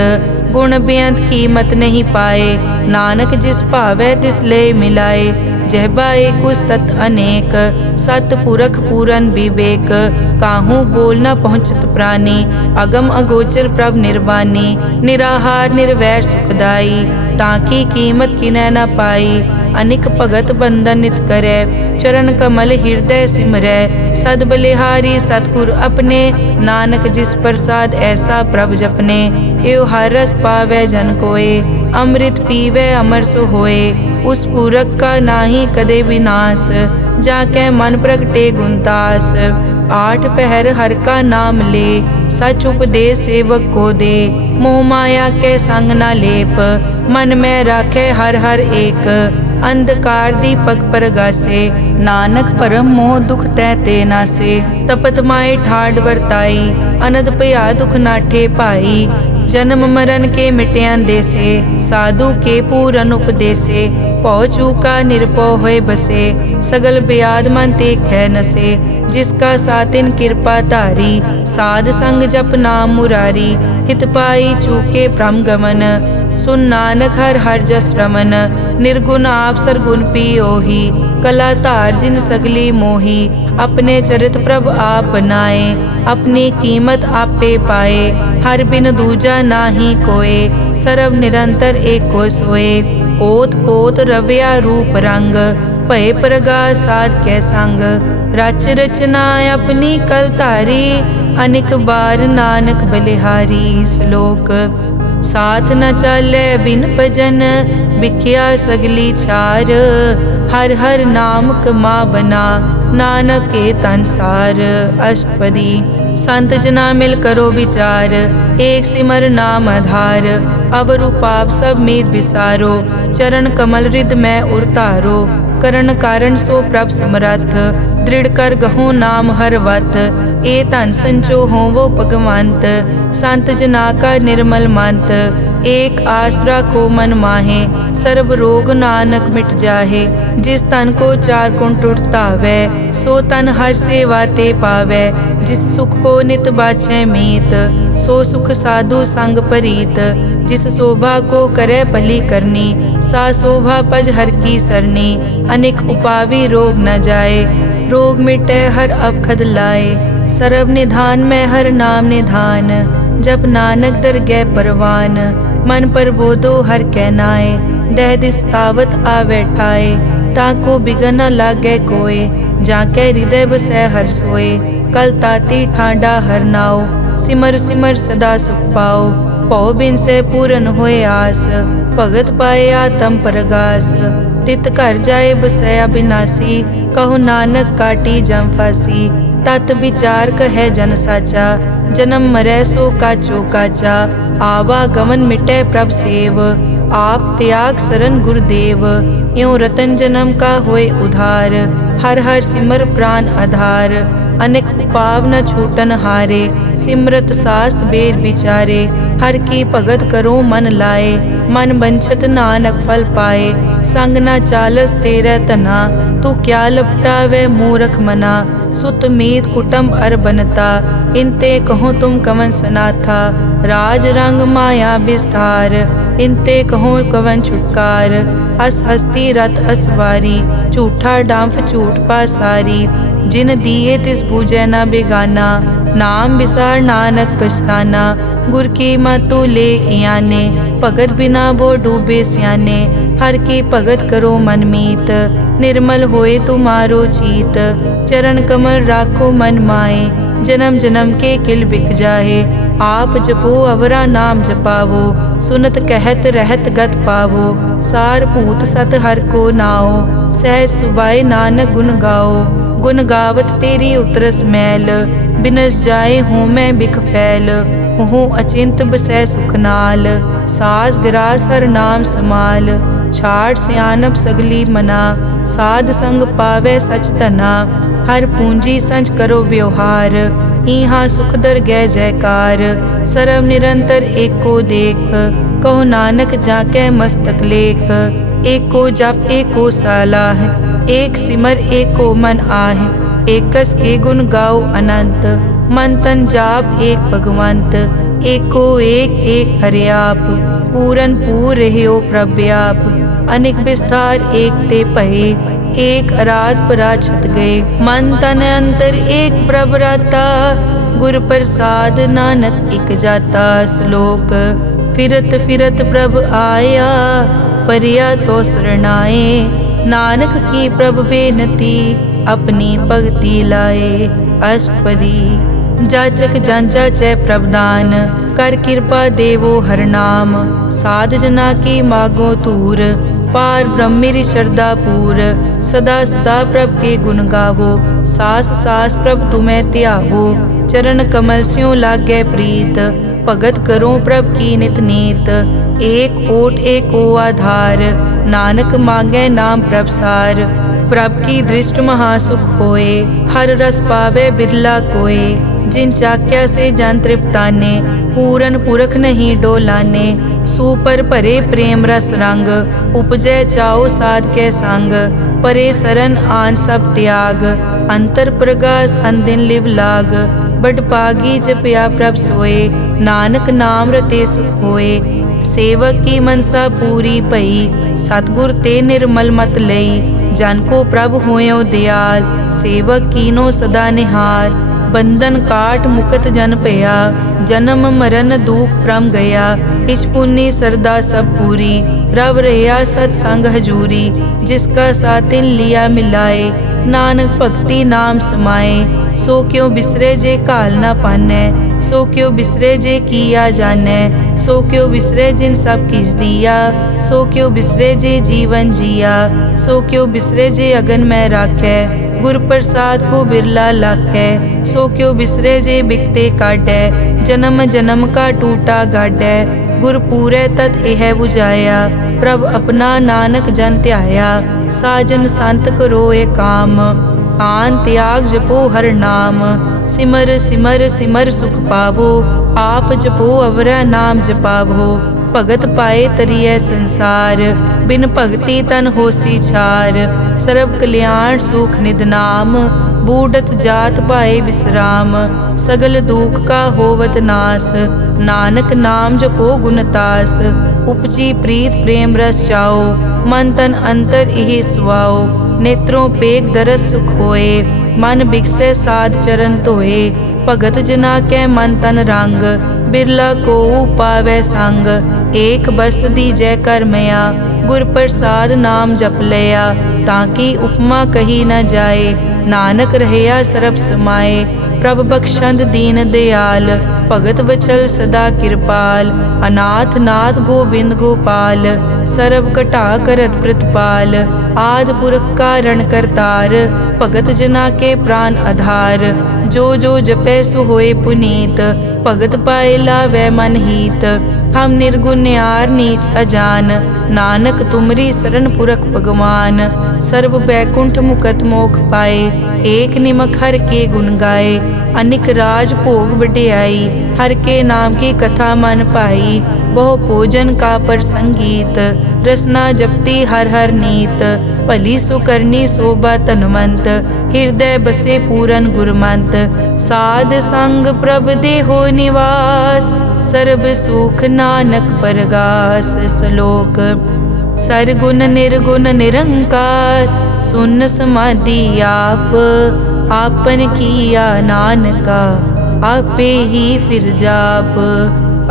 गुण बेअंत कीमत नहीं पाए, नानक जिस भावै तिस ले मिलाए, जहबा एक उस तत् अनेक, सतपुरख पूरन विवेक, काहू बोल न पहुँचत प्राणी, अगम अगोचर प्रभ निर्वाणी, निराहार निर्वैर सुखदाई, ताकि कीमत किनै न पाई, अनिक भगत बंदन नित करै, चरण कमल हृदय सिमरै, सद बलिहारी सतगुर अपने, नानक जिस प्रसाद ऐसा प्रभ जपने, एव हर रस पावै जन कोय, अमृत पीवै अमर सो होए, उस पूरक का नाही कदे विनाश, जाके मन प्रगटे गुणदास, आठ पहर हर का नाम ले, सच उपदेश सेवक को दे, मोह माया के संग न लेप, मन में राखे हर हर एक, अंधकार दीपक परगासे, नानक परम मोह दुख तै ते नासे। तपत माए ठाड वरताई, अनद भया दुख नाठे पाई। जन्म मरण के मिट्यां देसे, साधु के पूरन उपदेसे। पौ चूका निरपौ होए बसे, सगल ब्याद मन ते खे नसे। जिसका सातिन कृपा धारी, साध संग जप नाम मुरारी। हित पाई चूके भ्रम गमन, सुन नानक हर हर जस रमन। निर्गुण आप सरगुण पियोही, कला धार जिन सगली मोही। अपने चरित प्रभ आप बनाए, अपनी कीमत आपे पाए। हर बिन दूजा नाही कोय, सर्व निरंतर एको सोए। ओत पोत रव्या रूप रंग, भय प्रगास साध कै संग। रच रचना अपनी कल धारी, अनेक बार नानक बलिहारी। श्लोक साथ न चाले बिन भजन, बिख्या सगली छार। हर हर नाम कमावना, नानक के तन सार। अष्टपदी संत जना मिल करो विचार, एक सिमर नाम आधार। अवरु पाप सब मीत विसारो, चरण कमल रिद में उरतारो। करण कारण सो प्रभ समरथ, दृढ़ कर गहो नाम हर वत। ए धन संचो हो वो भगवंत, संत जना का निर्मल मंत। एक आसरा को मन माहे, सर्व रोग नानक मिट जाहे। जिस तन को चार कुण टूटता वै, सो तन हर सेवा ते पावै। जिस सुख को नित बाछै मीत, सो सुख साधु संग परीत। जिस शोभा को करे भली करनी, सा शोभा पज हर की सरनी। अनेक उपावी रोग न जाए, रोग मिटे हर अवखद लाए। सर्व निधान में हर नाम निधान, जप नानक दर गै परवान। मन पर बोधो हर कै नाए, दह दिस तावत आवे ठाए। ताको बिगन न लागे कोय, जाके हृदय बसै हर सोए। कल ताती ठांडा हर नाओ, सिमर सिमर सदा सुख पाओ। पौ बिन से पूरन होए आस, भगत पाए आत्म परगास। तित घर जाए बसै अविनाशी, कहो नानक काटी जम फासी। तत विचार कहे जन साचा, जन्म मरै सो काचो काचा। आवागमन मिटै प्रभ सेव, आप त्याग शरण गुरुदेव। यों रतन जन्म का होए उधार, हर हर सिमर प्राण आधार। अनेक पाव न छूटन हारे, सिमरत शास्त्र वेद विचारे। हर की भगत करो मन लाए, मन बंछत नानक फल पाए। संग न चालस तेरे तना, तू क्या लपटावे मूरख मना। सुत मीत कुटुम्ब अर बनता, इनते कहो तुम कवन सनाथा। राज रंग माया विस्तार, इनते कहो कवन छुटकार। अस हस्ती रथ असवारी, झूठा डांफ झूठ पासारी। जिन दिए तिस बूझे न बेगाना, नाम विसार नानक पछताना। गुर की मतु ले याने, भगत बिना वो डूबे स्याने। हर की भगत करो मन मीत, निर्मल होए तुम्हारो चीत। चरण कमल राखो मन माए, जन्म जन्म के किल बिक जाहे। आप जपो अवरा नाम जपावो, सुनत कहत रहत गत पावो। सार भूत सत हर को नाओ, सहज सुभाए नानक गुण गाओ। गुण गावत तेरी उतरस मैल, बिनस जाए हूँ मैं बिख फैल। हूँ अचिंत बसै सुख नाल, सास ग्रास हर नाम समाल। छाड़ सियानप सगली मना, साध संग पावे सच तना। हर पूंजी संच करो व्यवहार, इहाँ सुख दर गै जयकार। सर्व निरंतर एको देख, कहो नानक जाके मस्तक लेख। एको जप एको सालाह, एक सिमर एको मन आह। एकस के गुण गाओ अनंत, मन तन जाप एक भगवंत। एको एक हरियाप, पूरन पूर रहियो प्रव्याप। अनेक विस्तार एक ते पहे, एक अराध पराछत गए। मन तन अंतर एक प्रभ राता, गुर प्रसाद नानक इक जाता। श्लोक फिरत फिरत प्रभ आया, परिया तो शरणाए। नानक की प्रभ बेनती, अपनी भगति लाए। अष्टपदी जाचक जांचा चै प्रभदान, कर कृपा देवो हर नाम। साध जना की मागो तूर, पार ब्रह्मेरी श्रद्धा पूर। सदा सदा प्रभ के गुण गावो, सास सास प्रभ तुम्हें त्यावो। चरण कमल स्यों लागे प्रीत, भगत करो प्रभ की नित नीत। एक ओट एको आधार, नानक मांगै नाम प्रभसार। प्रभ की दृष्ट महासुख होए, हर रस पावे बिरला कोय। जिन चाक्या से जन तृप्ताने, पूरन पुरख नहीं डोलाने। सुपर भरे प्रेम रस रंग, उपजै चाओ साध के संग। परे सरन आन सब त्याग, अंतर प्रगास अंदिन लिव लाग। बड़ पागी जपया प्रभ सोए, नानक नाम रते सुख होए। सेवक की मनसा पूरी पई, सतगुर ते निर्मल मत लई। जन को प्रभ होयो दयाल, सेवक कीनो सदा निहाल। बंधन काट मुकत जन पया, जन्म मरण दुख प्रम गया। इच पुन्नी सरदा सब पूरी, रव रहा सत्संग हजूरी। जिसका सातिन लिया मिलाए, नानक भक्ति नाम समाए। सो क्यों बिसरे जे काल ना पानै, सो क्यों बिसरे जे किया जानै। सो क्यों बिसरे जिन सब किस दिया, सो क्यों बिसरे जे जीवन जिया। सो क्यों बिसरे जे अगन में राखै, गुर प्रसाद को बिरला लाखै। सो क्यों बिसरे जे बिकते काटै, जन्म जन्म का टूटा गाडै। गुर पूरे तत एह बुझाया, प्रभ अपना नानक जन ध्याया। साजन संत करो ए काम, आन त्याग जपो हर नाम। सिमर सिमर सिमर सुख पावो, आप जपो अवरा नाम जपावो। भगत पाए तरिए संसार, बिन भगति तन होसी छार। सर्व कल्याण सुख निध नाम, बूढ़त जात पाए विश्राम। सगल दुख का होवत नास, नानक नाम जपो गुणतास। उपजी प्रीत प्रेम रस चाओ, मन तन अंतर इहि सुआओ। नेत्रों पेग दरस सुख होए, मन बिकसे साध चरण धोए। भगत जना कै मन तन रंग, बिरला को पावै संग। एक बस्त दीजै कर मया, गुर प्रसाद नाम जप लया। ताकि उपमा कही न जाए, नानक रहया सरब समाए। प्रभ बख्शंद दीन दयाल, भगत वचल सदा कृपाल। अनाथ नाथ गोबिंद गोपाल, सरब कटा करत प्रतिपाल। आद पुरख कारण करतार, भगत जना के प्राण आधार। जो जो जपै सो होए पुनीत, भगत पाए लावै मन हीत। हम निर्गुण न्यार नीच अजान, नानक तुमरी शरण पुरख भगवान। सर्व बैकुंठ मुकत मोख पाए, एक निमक हर के गुण गाए। अनिक राज भोग वड्याई, हर के नाम की कथा मन पाई। बहु भोजन का पर संगीत, रसना जपती हर हर नीत। भली सुकरनी शोभा तनवंत, हृदय बसे पूरन गुरमंत। साध संग प्रभ देहो निवास, सर्ब सुख नानक परगास। श्लोक सरगुण निर्गुण निरंकार, सुन समाधि आप। आपन किया नानका, आपे ही फिर जाप।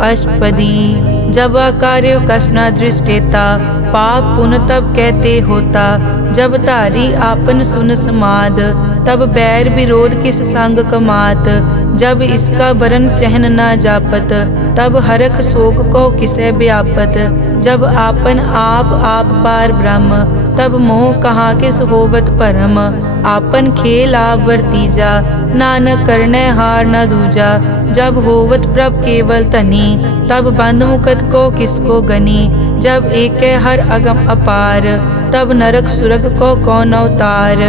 अष्टपदी जब कार्य कसना दृष्टेता, पाप पुन तब कहते होता। जब धारी आपन सुन समाद, तब बैर विरोध किस संग कमात। जब इसका बरन चहन न जापत, तब हरख शोक को किसे व्यापत। जब आपन आप आप पार ब्रह्म, तब मोह कहाँ किस होवत परम। आपन खेल आप वर्तीजा, नानक करने हार न दूजा। जब होवत प्रभ केवल तनी, तब बंद मुकत को किसको गनी। जब एक हर अगम अपार, तब नरक सुरग को कौन अवतार।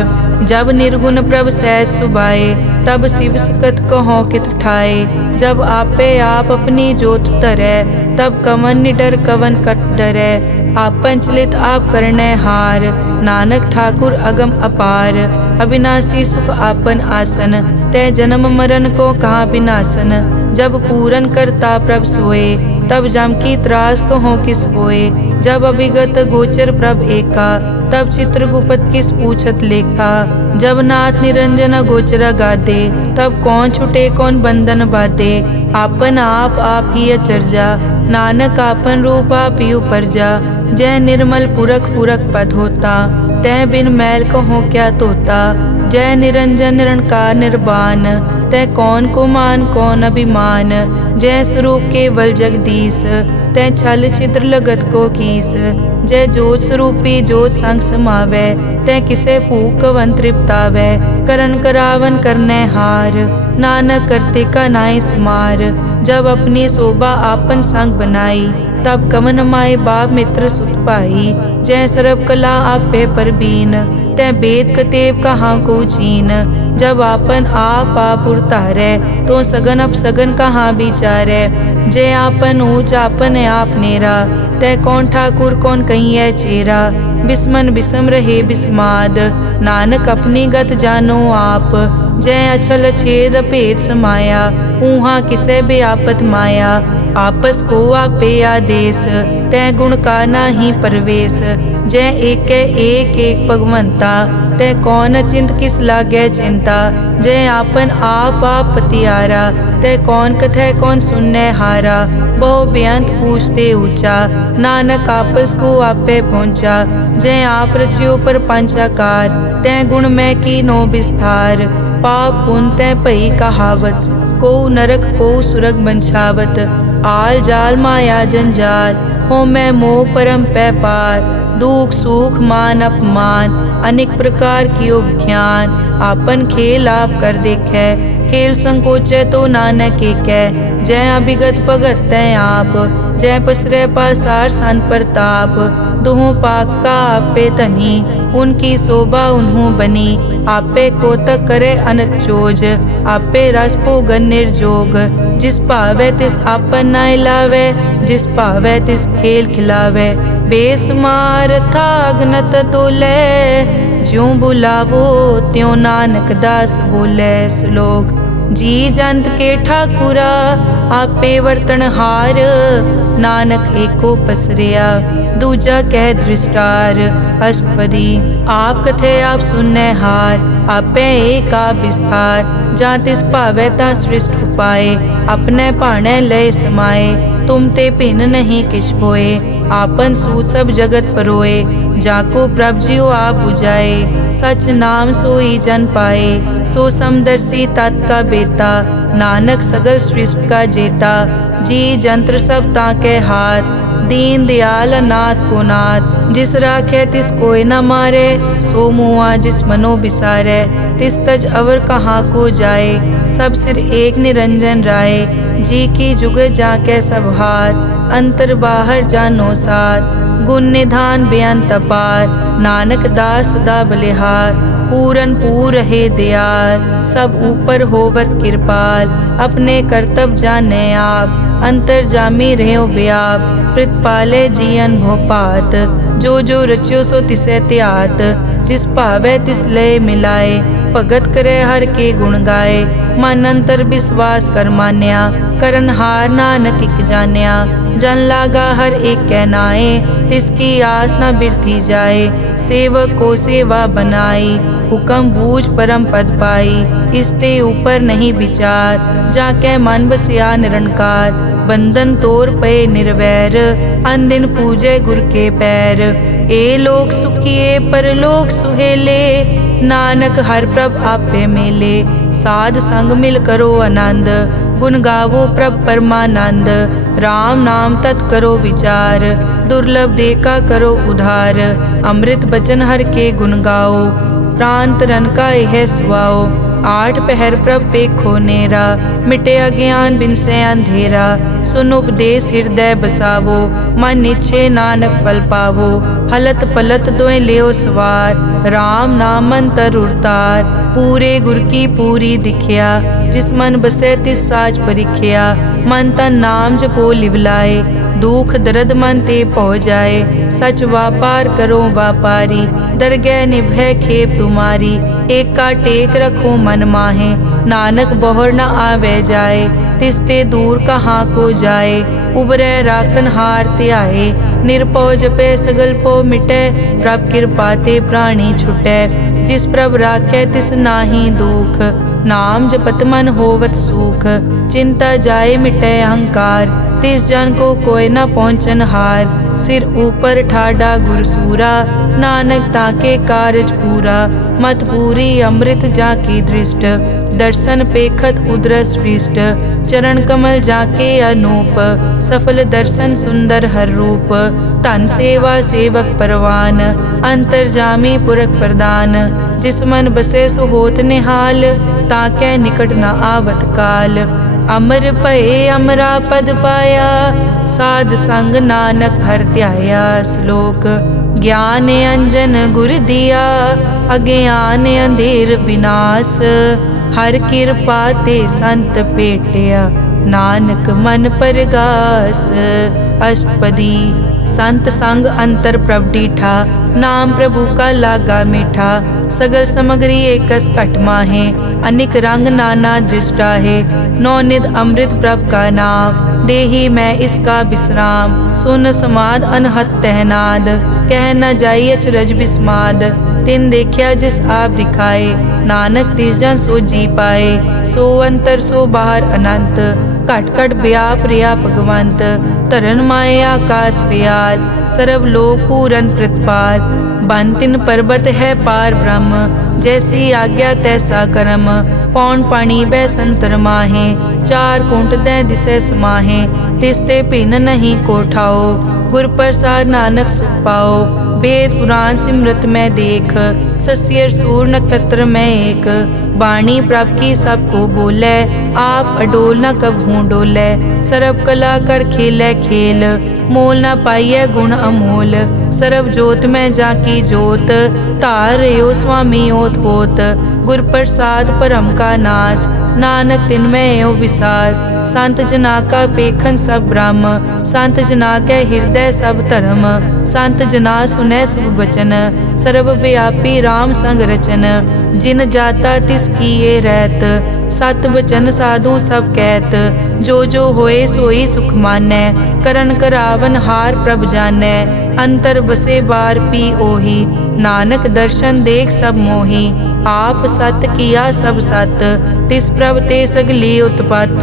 जब निर्गुण प्रभ सहज सुभाए, तब शिव सकत कहो कित ठाए। जब आपे आप अपनी जोत धरै, तब कवन निडर कवन कट डरै। आपन चलित आप करने हार, नानक ठाकुर अगम अपार। अविनाशी सुख आपन आसन, तै जन्म मरण को कहाँ विनाशन। जब पूरन करता प्रभ सोए, तब जम की त्रास कहो किस होए। जब अभिगत गोचर प्रभ एका, तब चित्रगुप्त किस पूछत लेखा। जब नाथ निरंजन गोचर गादे, तब कौन छुटे कौन बंधन बाधे। आपन आप ही अचरजा, नानक आपन रूप आप ही उपरजा। जय निर्मल पुरख पुरख पद होता, तै बिन मैल कहो क्या तोता। जय निरंजन निरंकार निर्वाण, तै कौन को मान कौन अभिमान। जय स्वरूप केवल जगदीश, तै छल छिद्र लगत को कीस। जय जोत स्वरूपी जोत संग समावै, तै किसे भूख कवन तृप्तावै। करन करावन करने हार, नानक करते का नाई सुमार। जब अपनी शोभा आपन संग बनाई, तब कमन माए बाप मित्र सुत भाई, जय सर्व कला आपे परबीन, तै वेद कतेब कहाँ को चीन। जब आपन आप उतारे, तो सगन अपसगन कहाँ विचारे। जय आपन ऊंच आपन आप नेरा, तै कौन ठाकुर कौन कहिए चेरा। बिस्मन बिसम रहे बिस्माद, नानक अपनी गत जानो आप। जय अछल छेद भेद समाया, ऊहा किसे बेआपत माया। आपस को आपे आदेश, तै गुण का नाही परवेश। जय एक भगवंता, तै कौन चिंत किस लागे चिंता। जय आपन आप पतियारा, तै कौन कथै कौन सुनने हारा। बहु बेअंत पूछते ऊंचा, नानक आपस को आपे पहुँचा। जय आप रचियो पर पंचाकार, तै गुण में की नो विस्तार। पाप पुन तै पई कहावत, को नरक को सुरग बंछावत। आल जाल माया जंजाल, हो मैं मोह परम पै पार। दुख सुख मान अपमान, अनेक प्रकार कियो ज्ञान। आपन खेल आप कर देखे, खेल संकोचे तो नानक एकै। जय अभिगत भगत तै आप, जय पसरे पासार सन प्रताप। दुहों पाक का आपे तनी, उनकी शोभा उन्हों बनी। आपे कोतक करे अनत चोज, आपे रस भोगन निर्जोग। जिस भावे तिस आपन नाय लावे, जिस भावे तिस खेल खिलावे। बेसमार था अगनत तोले, ज्यों बुलावो त्यों नानक दास बोले। श्लोक। जी जंत के ठाकुरा, आपे वर्तनहार। नानक एको पसरिया, दूजा कह दृष्टार। अष्टपदी। आप कथे आप सुनने हार, आपे एक आप विस्तार। जा तिस भावे ता सृष्ट उपाय, अपने भाणे लय समाए। तुम ते भिन्न नहीं किछ होए, आपन सूत सब जगत परोए। जाको प्रभ जियो आप बुझाए, सच नाम सोई जन पाए। सो समदर्शी तत् का बेता, नानक सगल सृष्टि का जेता। जी जंत्र सब ताके हाथ, दीन दयाल अनाथ को नाथ। जिस राखे तिस कोई न मारे, सो मुआ जिस मनो बिसारे। तिस तज अवर कहाँ को जाए, सब सिर एक निरंजन राय। जी की जुग जाके सब हाथ, अंतर बाहर जानो साथ। गुण निधान बेअंत अपार, नानक दास सदा बलिहार। पूरन पूर है दयाल, सब ऊपर होवत कृपाल। अपने कर्तव्य जाने आप, अंतर जामी रहो व्याप। प्रतिपाले जियन भोपात, जो जो रच्यो सो तिसे त्यात। जिस भावे तिस लय मिलाए, भगत करे हर के गुण गाए। मन अंतर विश्वास कर मान्या, करन हार नानक इक जान्या। जन लागा हर एक कै नाए, तिसकी आस न बिरथी जाए। सेवक को सेवा बनाई, हुक्म बूझ परम पद पाई। इसते ऊपर नहीं विचार, जाके मन बसिया निरंकार। बंधन तोर पे निर्वैर, अन दिन पूजे गुर के पैर। ए लोक सुखिए परलोक सुहेले, नानक हर प्रभ आपे मेले। साध संग मिल करो आनंद, गुण गावो प्रभ परमानंद। राम नाम तत् करो विचार, दुर्लभ देखा करो उधार। अमृत बचन हर के गुण गाओ, प्राण तरन का यह सुआओ। आठ पहर प्रभ पेखो नेरा, मिटे अज्ञान बिन से अंधेरा। सुन उपदेश हृदय बसावो, मन इच्छे नानक फल पावो। हलत पलत दोए लियो सवार, राम नाम अंतर उरतार। पूरे गुर की पूरी दिखिया, जिस मन बसे तिस साच परिख्या। मन तन नाम जपो लिवलाए, दुख दर्द मन ते पौ जाए। सच व्यापार करो व्यापारी, दरगह निभय खेप तुम्हारी। एक का टेक रखो मन माहे, नानक बहुर न आवे जाए। तिसते दूर कहाँ को जाए, उबरे राखन हार त्याए। निरपौ जपे सगल पो मिटे, प्रभ कृपा ते प्राणी छुटे। जिस प्रभ राखे तिस नाही दुख, नाम जपत मन होवत सुख। चिंता जाए मिटे अहंकार, तिस जन को कोई न पहुँचन हार। सिर ऊपर ठाडा गुरसूरा, नानक ताके कारज पूरा। मत पूरी अमृत जाकी दृष्ट, दर्शन पेखत उदरस पृष्ठ। चरण कमल जाके अनूप, सफल दर्शन सुंदर हर रूप। तन सेवा सेवक परवान, अंतर्जामी पुरख प्रदान। जिस मन बसे सो होत निहाल, ताके निकट न आवत काल। अमर भये अमरा पद पाया, साध संग नानक हर ध्याया। श्लोक ज्ञान अंजन गुर दिया, अज्ञान अंधेर विनाश। हर किरपा ते संत पेटिया, नानक मन परगास। अष्टपदी संत संग अंतर प्रभ डीठा, नाम प्रभु का लागा मीठा। सगल समग्री एकस घट माहे, अनिक रंग नाना दृष्टा है। नौनिध अमृत प्रभ का नाम, देही मैं इसका विश्राम। सुन समाद अनहत तहनाद, कह न जाई अचरज बिस्माद। तिन देखिया जिस आप दिखाए, नानक तिस जन सो जी पाए। सो अंतर सो बाहर अनंत, घट घट व्याप रिया भगवंत। धरन माए आकाश प्यार, सर्व लोक पूरन प्रतिपाल। बन तिन पर्वत है पार ब्रह्म, जैसी आज्ञा तैसा कर्म। पौन पानी बै संतर माहे, चार कुंट दै दिसै समाहे। तिसते भिन्न नहीं कोठाओ, गुर प्रसाद नानक सुख पाओ। वेद पुराण सिमरत में देख, सस्यर सूर नक्षत्र में एक। वाणी प्रभ की सबको बोले, आप अडोल न कबहूँ डोले। सर्व कला कर खेलै खेल, मोल न पाइयै गुण अमोल। सर्व जोत में जाकी जोत, धार रयो स्वामी ओत पोत। गुर प्रसाद परम का नाश, नानक तिन में यो विसास। संत जना का पेखन सब ब्रह्म, संत जना के हृदय सब धर्म। संत जना सुनै शुभ वचन, सर्व व्यापी राम संग रचन। जिन जाता तिस किए रहत, सत बचन साधु सब कहत। जो जो होए सोई सुख मानै, करन करावन हार प्रभ जानै। अंतर बसे बार पी ओही, नानक दर्शन देख सब मोही। आप सत किया सब सत, तिस प्रभ ते सगली उत्पत।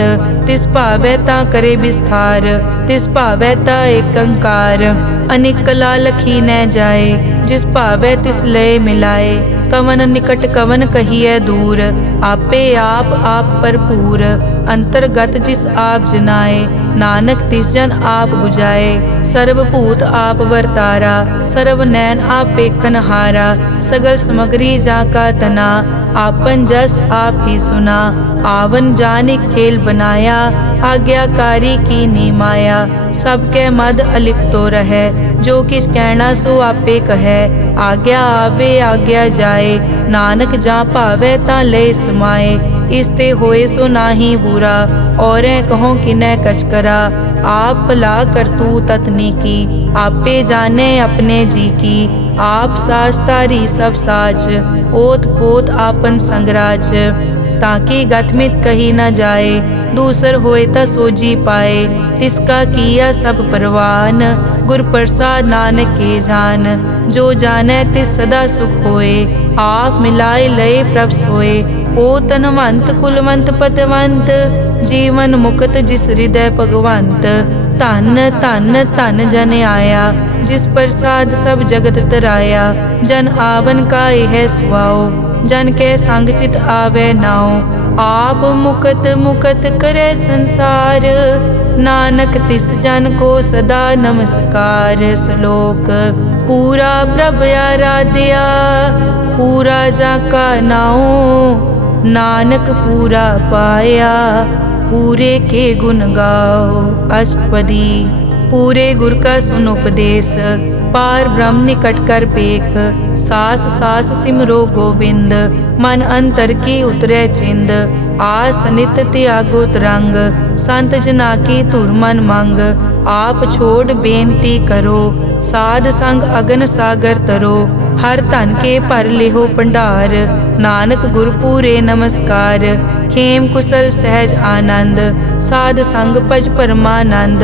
तिस भावै ता करे विस्तार, तिस भावै ता एक अंकार। अनेक कला लखी न जाए, जिस भावै तिस लय मिलाए। कवन निकट कवन कहिए दूर, आपे आप भरपूर। अंतर्गत जिस आप जनाए, नानक तिस जन आप बुझाए। सर्वभूत आप वर्तारा, सर्व नैन आप पेखन हारा। सगल समग्री जाका तना, आपन जस आप ही सुना। आवन जान खेल बनाया, आज्ञाकारी की नी माया। सबके मद अलिप्तो रहे, जो किस कहना सो आपे कहे। आज्ञा आवे आज्ञा जाए, नानक जा भावे ता ले समाए। इसते होए सो नाही बुरा, औरें कहो किनै कछ करा। आप भला करतू ततनी की, आपे जाने अपने जी की। आप साच तारी सब साच, ओत पोत आपन संगराज। ताकि गतमित कही न जाए, दूसर होए ता सोजी पाए। तिसका किया सब परवान, गुर प्रसाद नानक के जान। जो जाने तिस सदा सुख होए, आप मिलाए लय प्रभ सोए। ओ तनवंत कुलवंत पतवंत, जीवन मुक्त जिस हृदय भगवंत। धन धन धन जन आया, जिस प्रसाद सब जगत तराया। जन आवन का यह सुआओ, जन के संग चित आवे नाओ। आप मुकत मुकत करे संसार, नानक तिस जन को सदा नमस्कार। श्लोक पूरा प्रभ आराध्या, पूरा जाका नाओ। नानक पूरा पाया, पूरे के गुण गाओ। अष्टपदी पूरे गुर का सुन उपदेश, पार ब्रह्म निकट कर पेख। सास सास सिमरो गोविंद, मन अंतर की उतरे चिंद। आस नित त्यागो तरंग, संत जना की धुर मन मंग। आप छोड़ बेनती करो, साध संग अगन सागर तरो। हर धन के भर लेहो भंडार, नानक गुर पूरे नमस्कार। खेम कुशल सहज आनंद, साध संग भज परमानंद।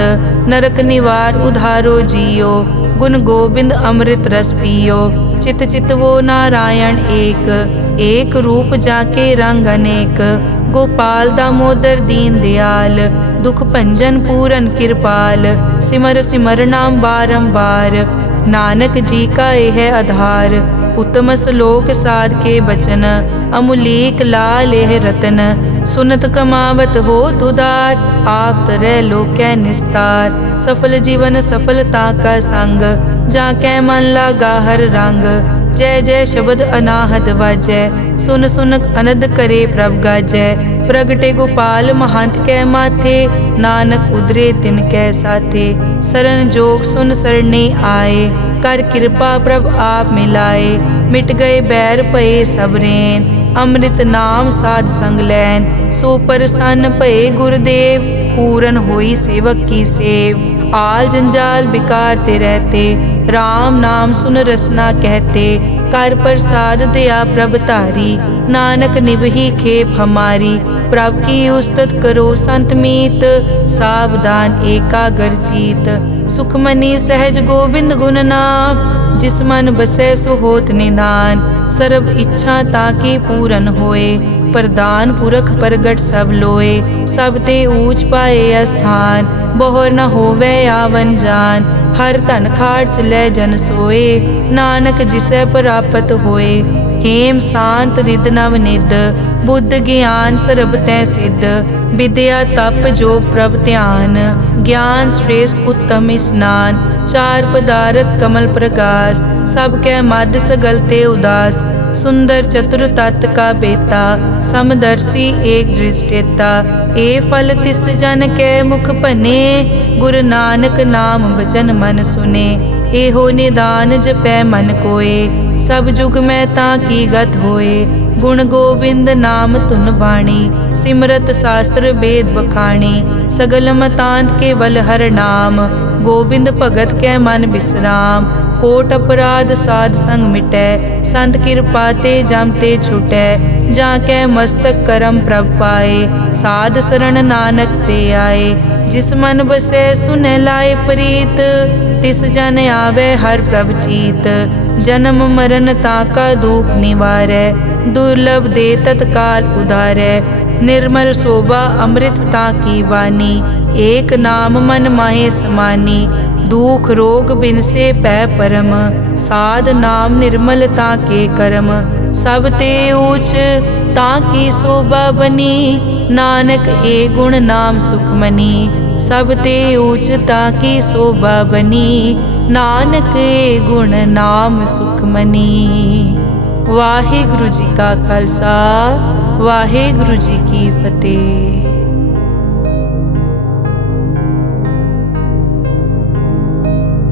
नरक निवार उधारो जियो, गुण गोविंद अमृत रस पियो। चित चित वो नारायण एक, एक रूप जाके रंग अनेक। गोपाल दामोदर दीन दयाल, दुख भंजन पूरन कृपाल। सिमर सिमर नाम बारंबार, नानक जी का यह आधार। उत्तम श्लोक साध के बचन, अमुलीक लाल यह रतन। सुनत कमावत हो तुदार, आप तरह लोकै निस्तार। सफल जीवन सफलता का संग, जाकै मन लागा हर रंग। जय जय शब्द अनाहत वाजै, सुन सुन अनद करे प्रभ गाजै। प्रगटे गोपाल महंत कै माथे, नानक उदरे तिन कै साथे। सरन जोग सुन सरने आए, कर कृपा प्रभ आप मिलाए। मिट गए बैर भये सब रैन, अमृत नाम साध संग लैन। सो प्रसन्न भये गुरुदेव, पूरन होई सेवक की सेव। आल जंजाल बिकार ते रहते, राम नाम सुन रसना कहते। कर प्रसाद दया प्रभ तारी, नानक निभही खेप हमारी। प्रभ की उस्तत करो संत मीत, सावधान एकाग्र चीत। सुखमनी सहज गोबिंद गुण नाम, जिस मन बसै सो होत निदान। सर्ब इच्छा ताकी पूरन होए, प्रदान पुरख प्रगट सब लोए। सब ते ऊंच पाए अस्थान, बोहर न होवे आवन जान। हर धन खाड़ लै जन सोए, नानक जिसै प्राप्त होए। हेम शांत रिद नव निद, बुद्ध ज्ञान सरब तै सिद्ध। विद्या तप जोग प्रभ ध्यान, ज्ञान श्रेष्ठ उत्तम स्नान। चार पदारथ कमल प्रकाश, सब कै मद सगल ते उदास। सुंदर चतुर तत् का बेता, समदर्शी एक दृष्टेता। ए फल तिस जन कै मुख भने, गुरु नानक नाम बचन मन सुने। एहो निदान जपै मन कोय, सब जुग में ताकी गत होए। गुण गोबिंद नाम धुन बाणी, सिमरत शास्त्र वेद बखाणी। सगल मतांत केवल हर नाम, गोबिंद भगत कै मन विश्राम। कोट अपराध साध संग मिटै, संत कृपा ते जम ते छुटै। जाकै मस्तक करम प्रभ पाए, साध शरण नानक ते आए। जिस मन बसै सुनै लाए प्रीत, तिस जन आवे हर प्रभ चीत। जन्म मरण ताका दुख निवारै, दुर्लभ दे तत्काल उधारै। निर्मल शोभा अमृत ताकी वानी, एक नाम मन माहे समानी। दुख रोग बिनसे पै परम, साध नाम निर्मलता के कर्म। सब ते ऊच ताकी शोभा बनी, नानक ए गुण नाम सुखमनी। सब ते ऊच ताकी शोभा बनी, नानक ए गुण नाम सुखमनी। वाहिगुरु जी का खालसा, वाहिगुरु जी की फतेह।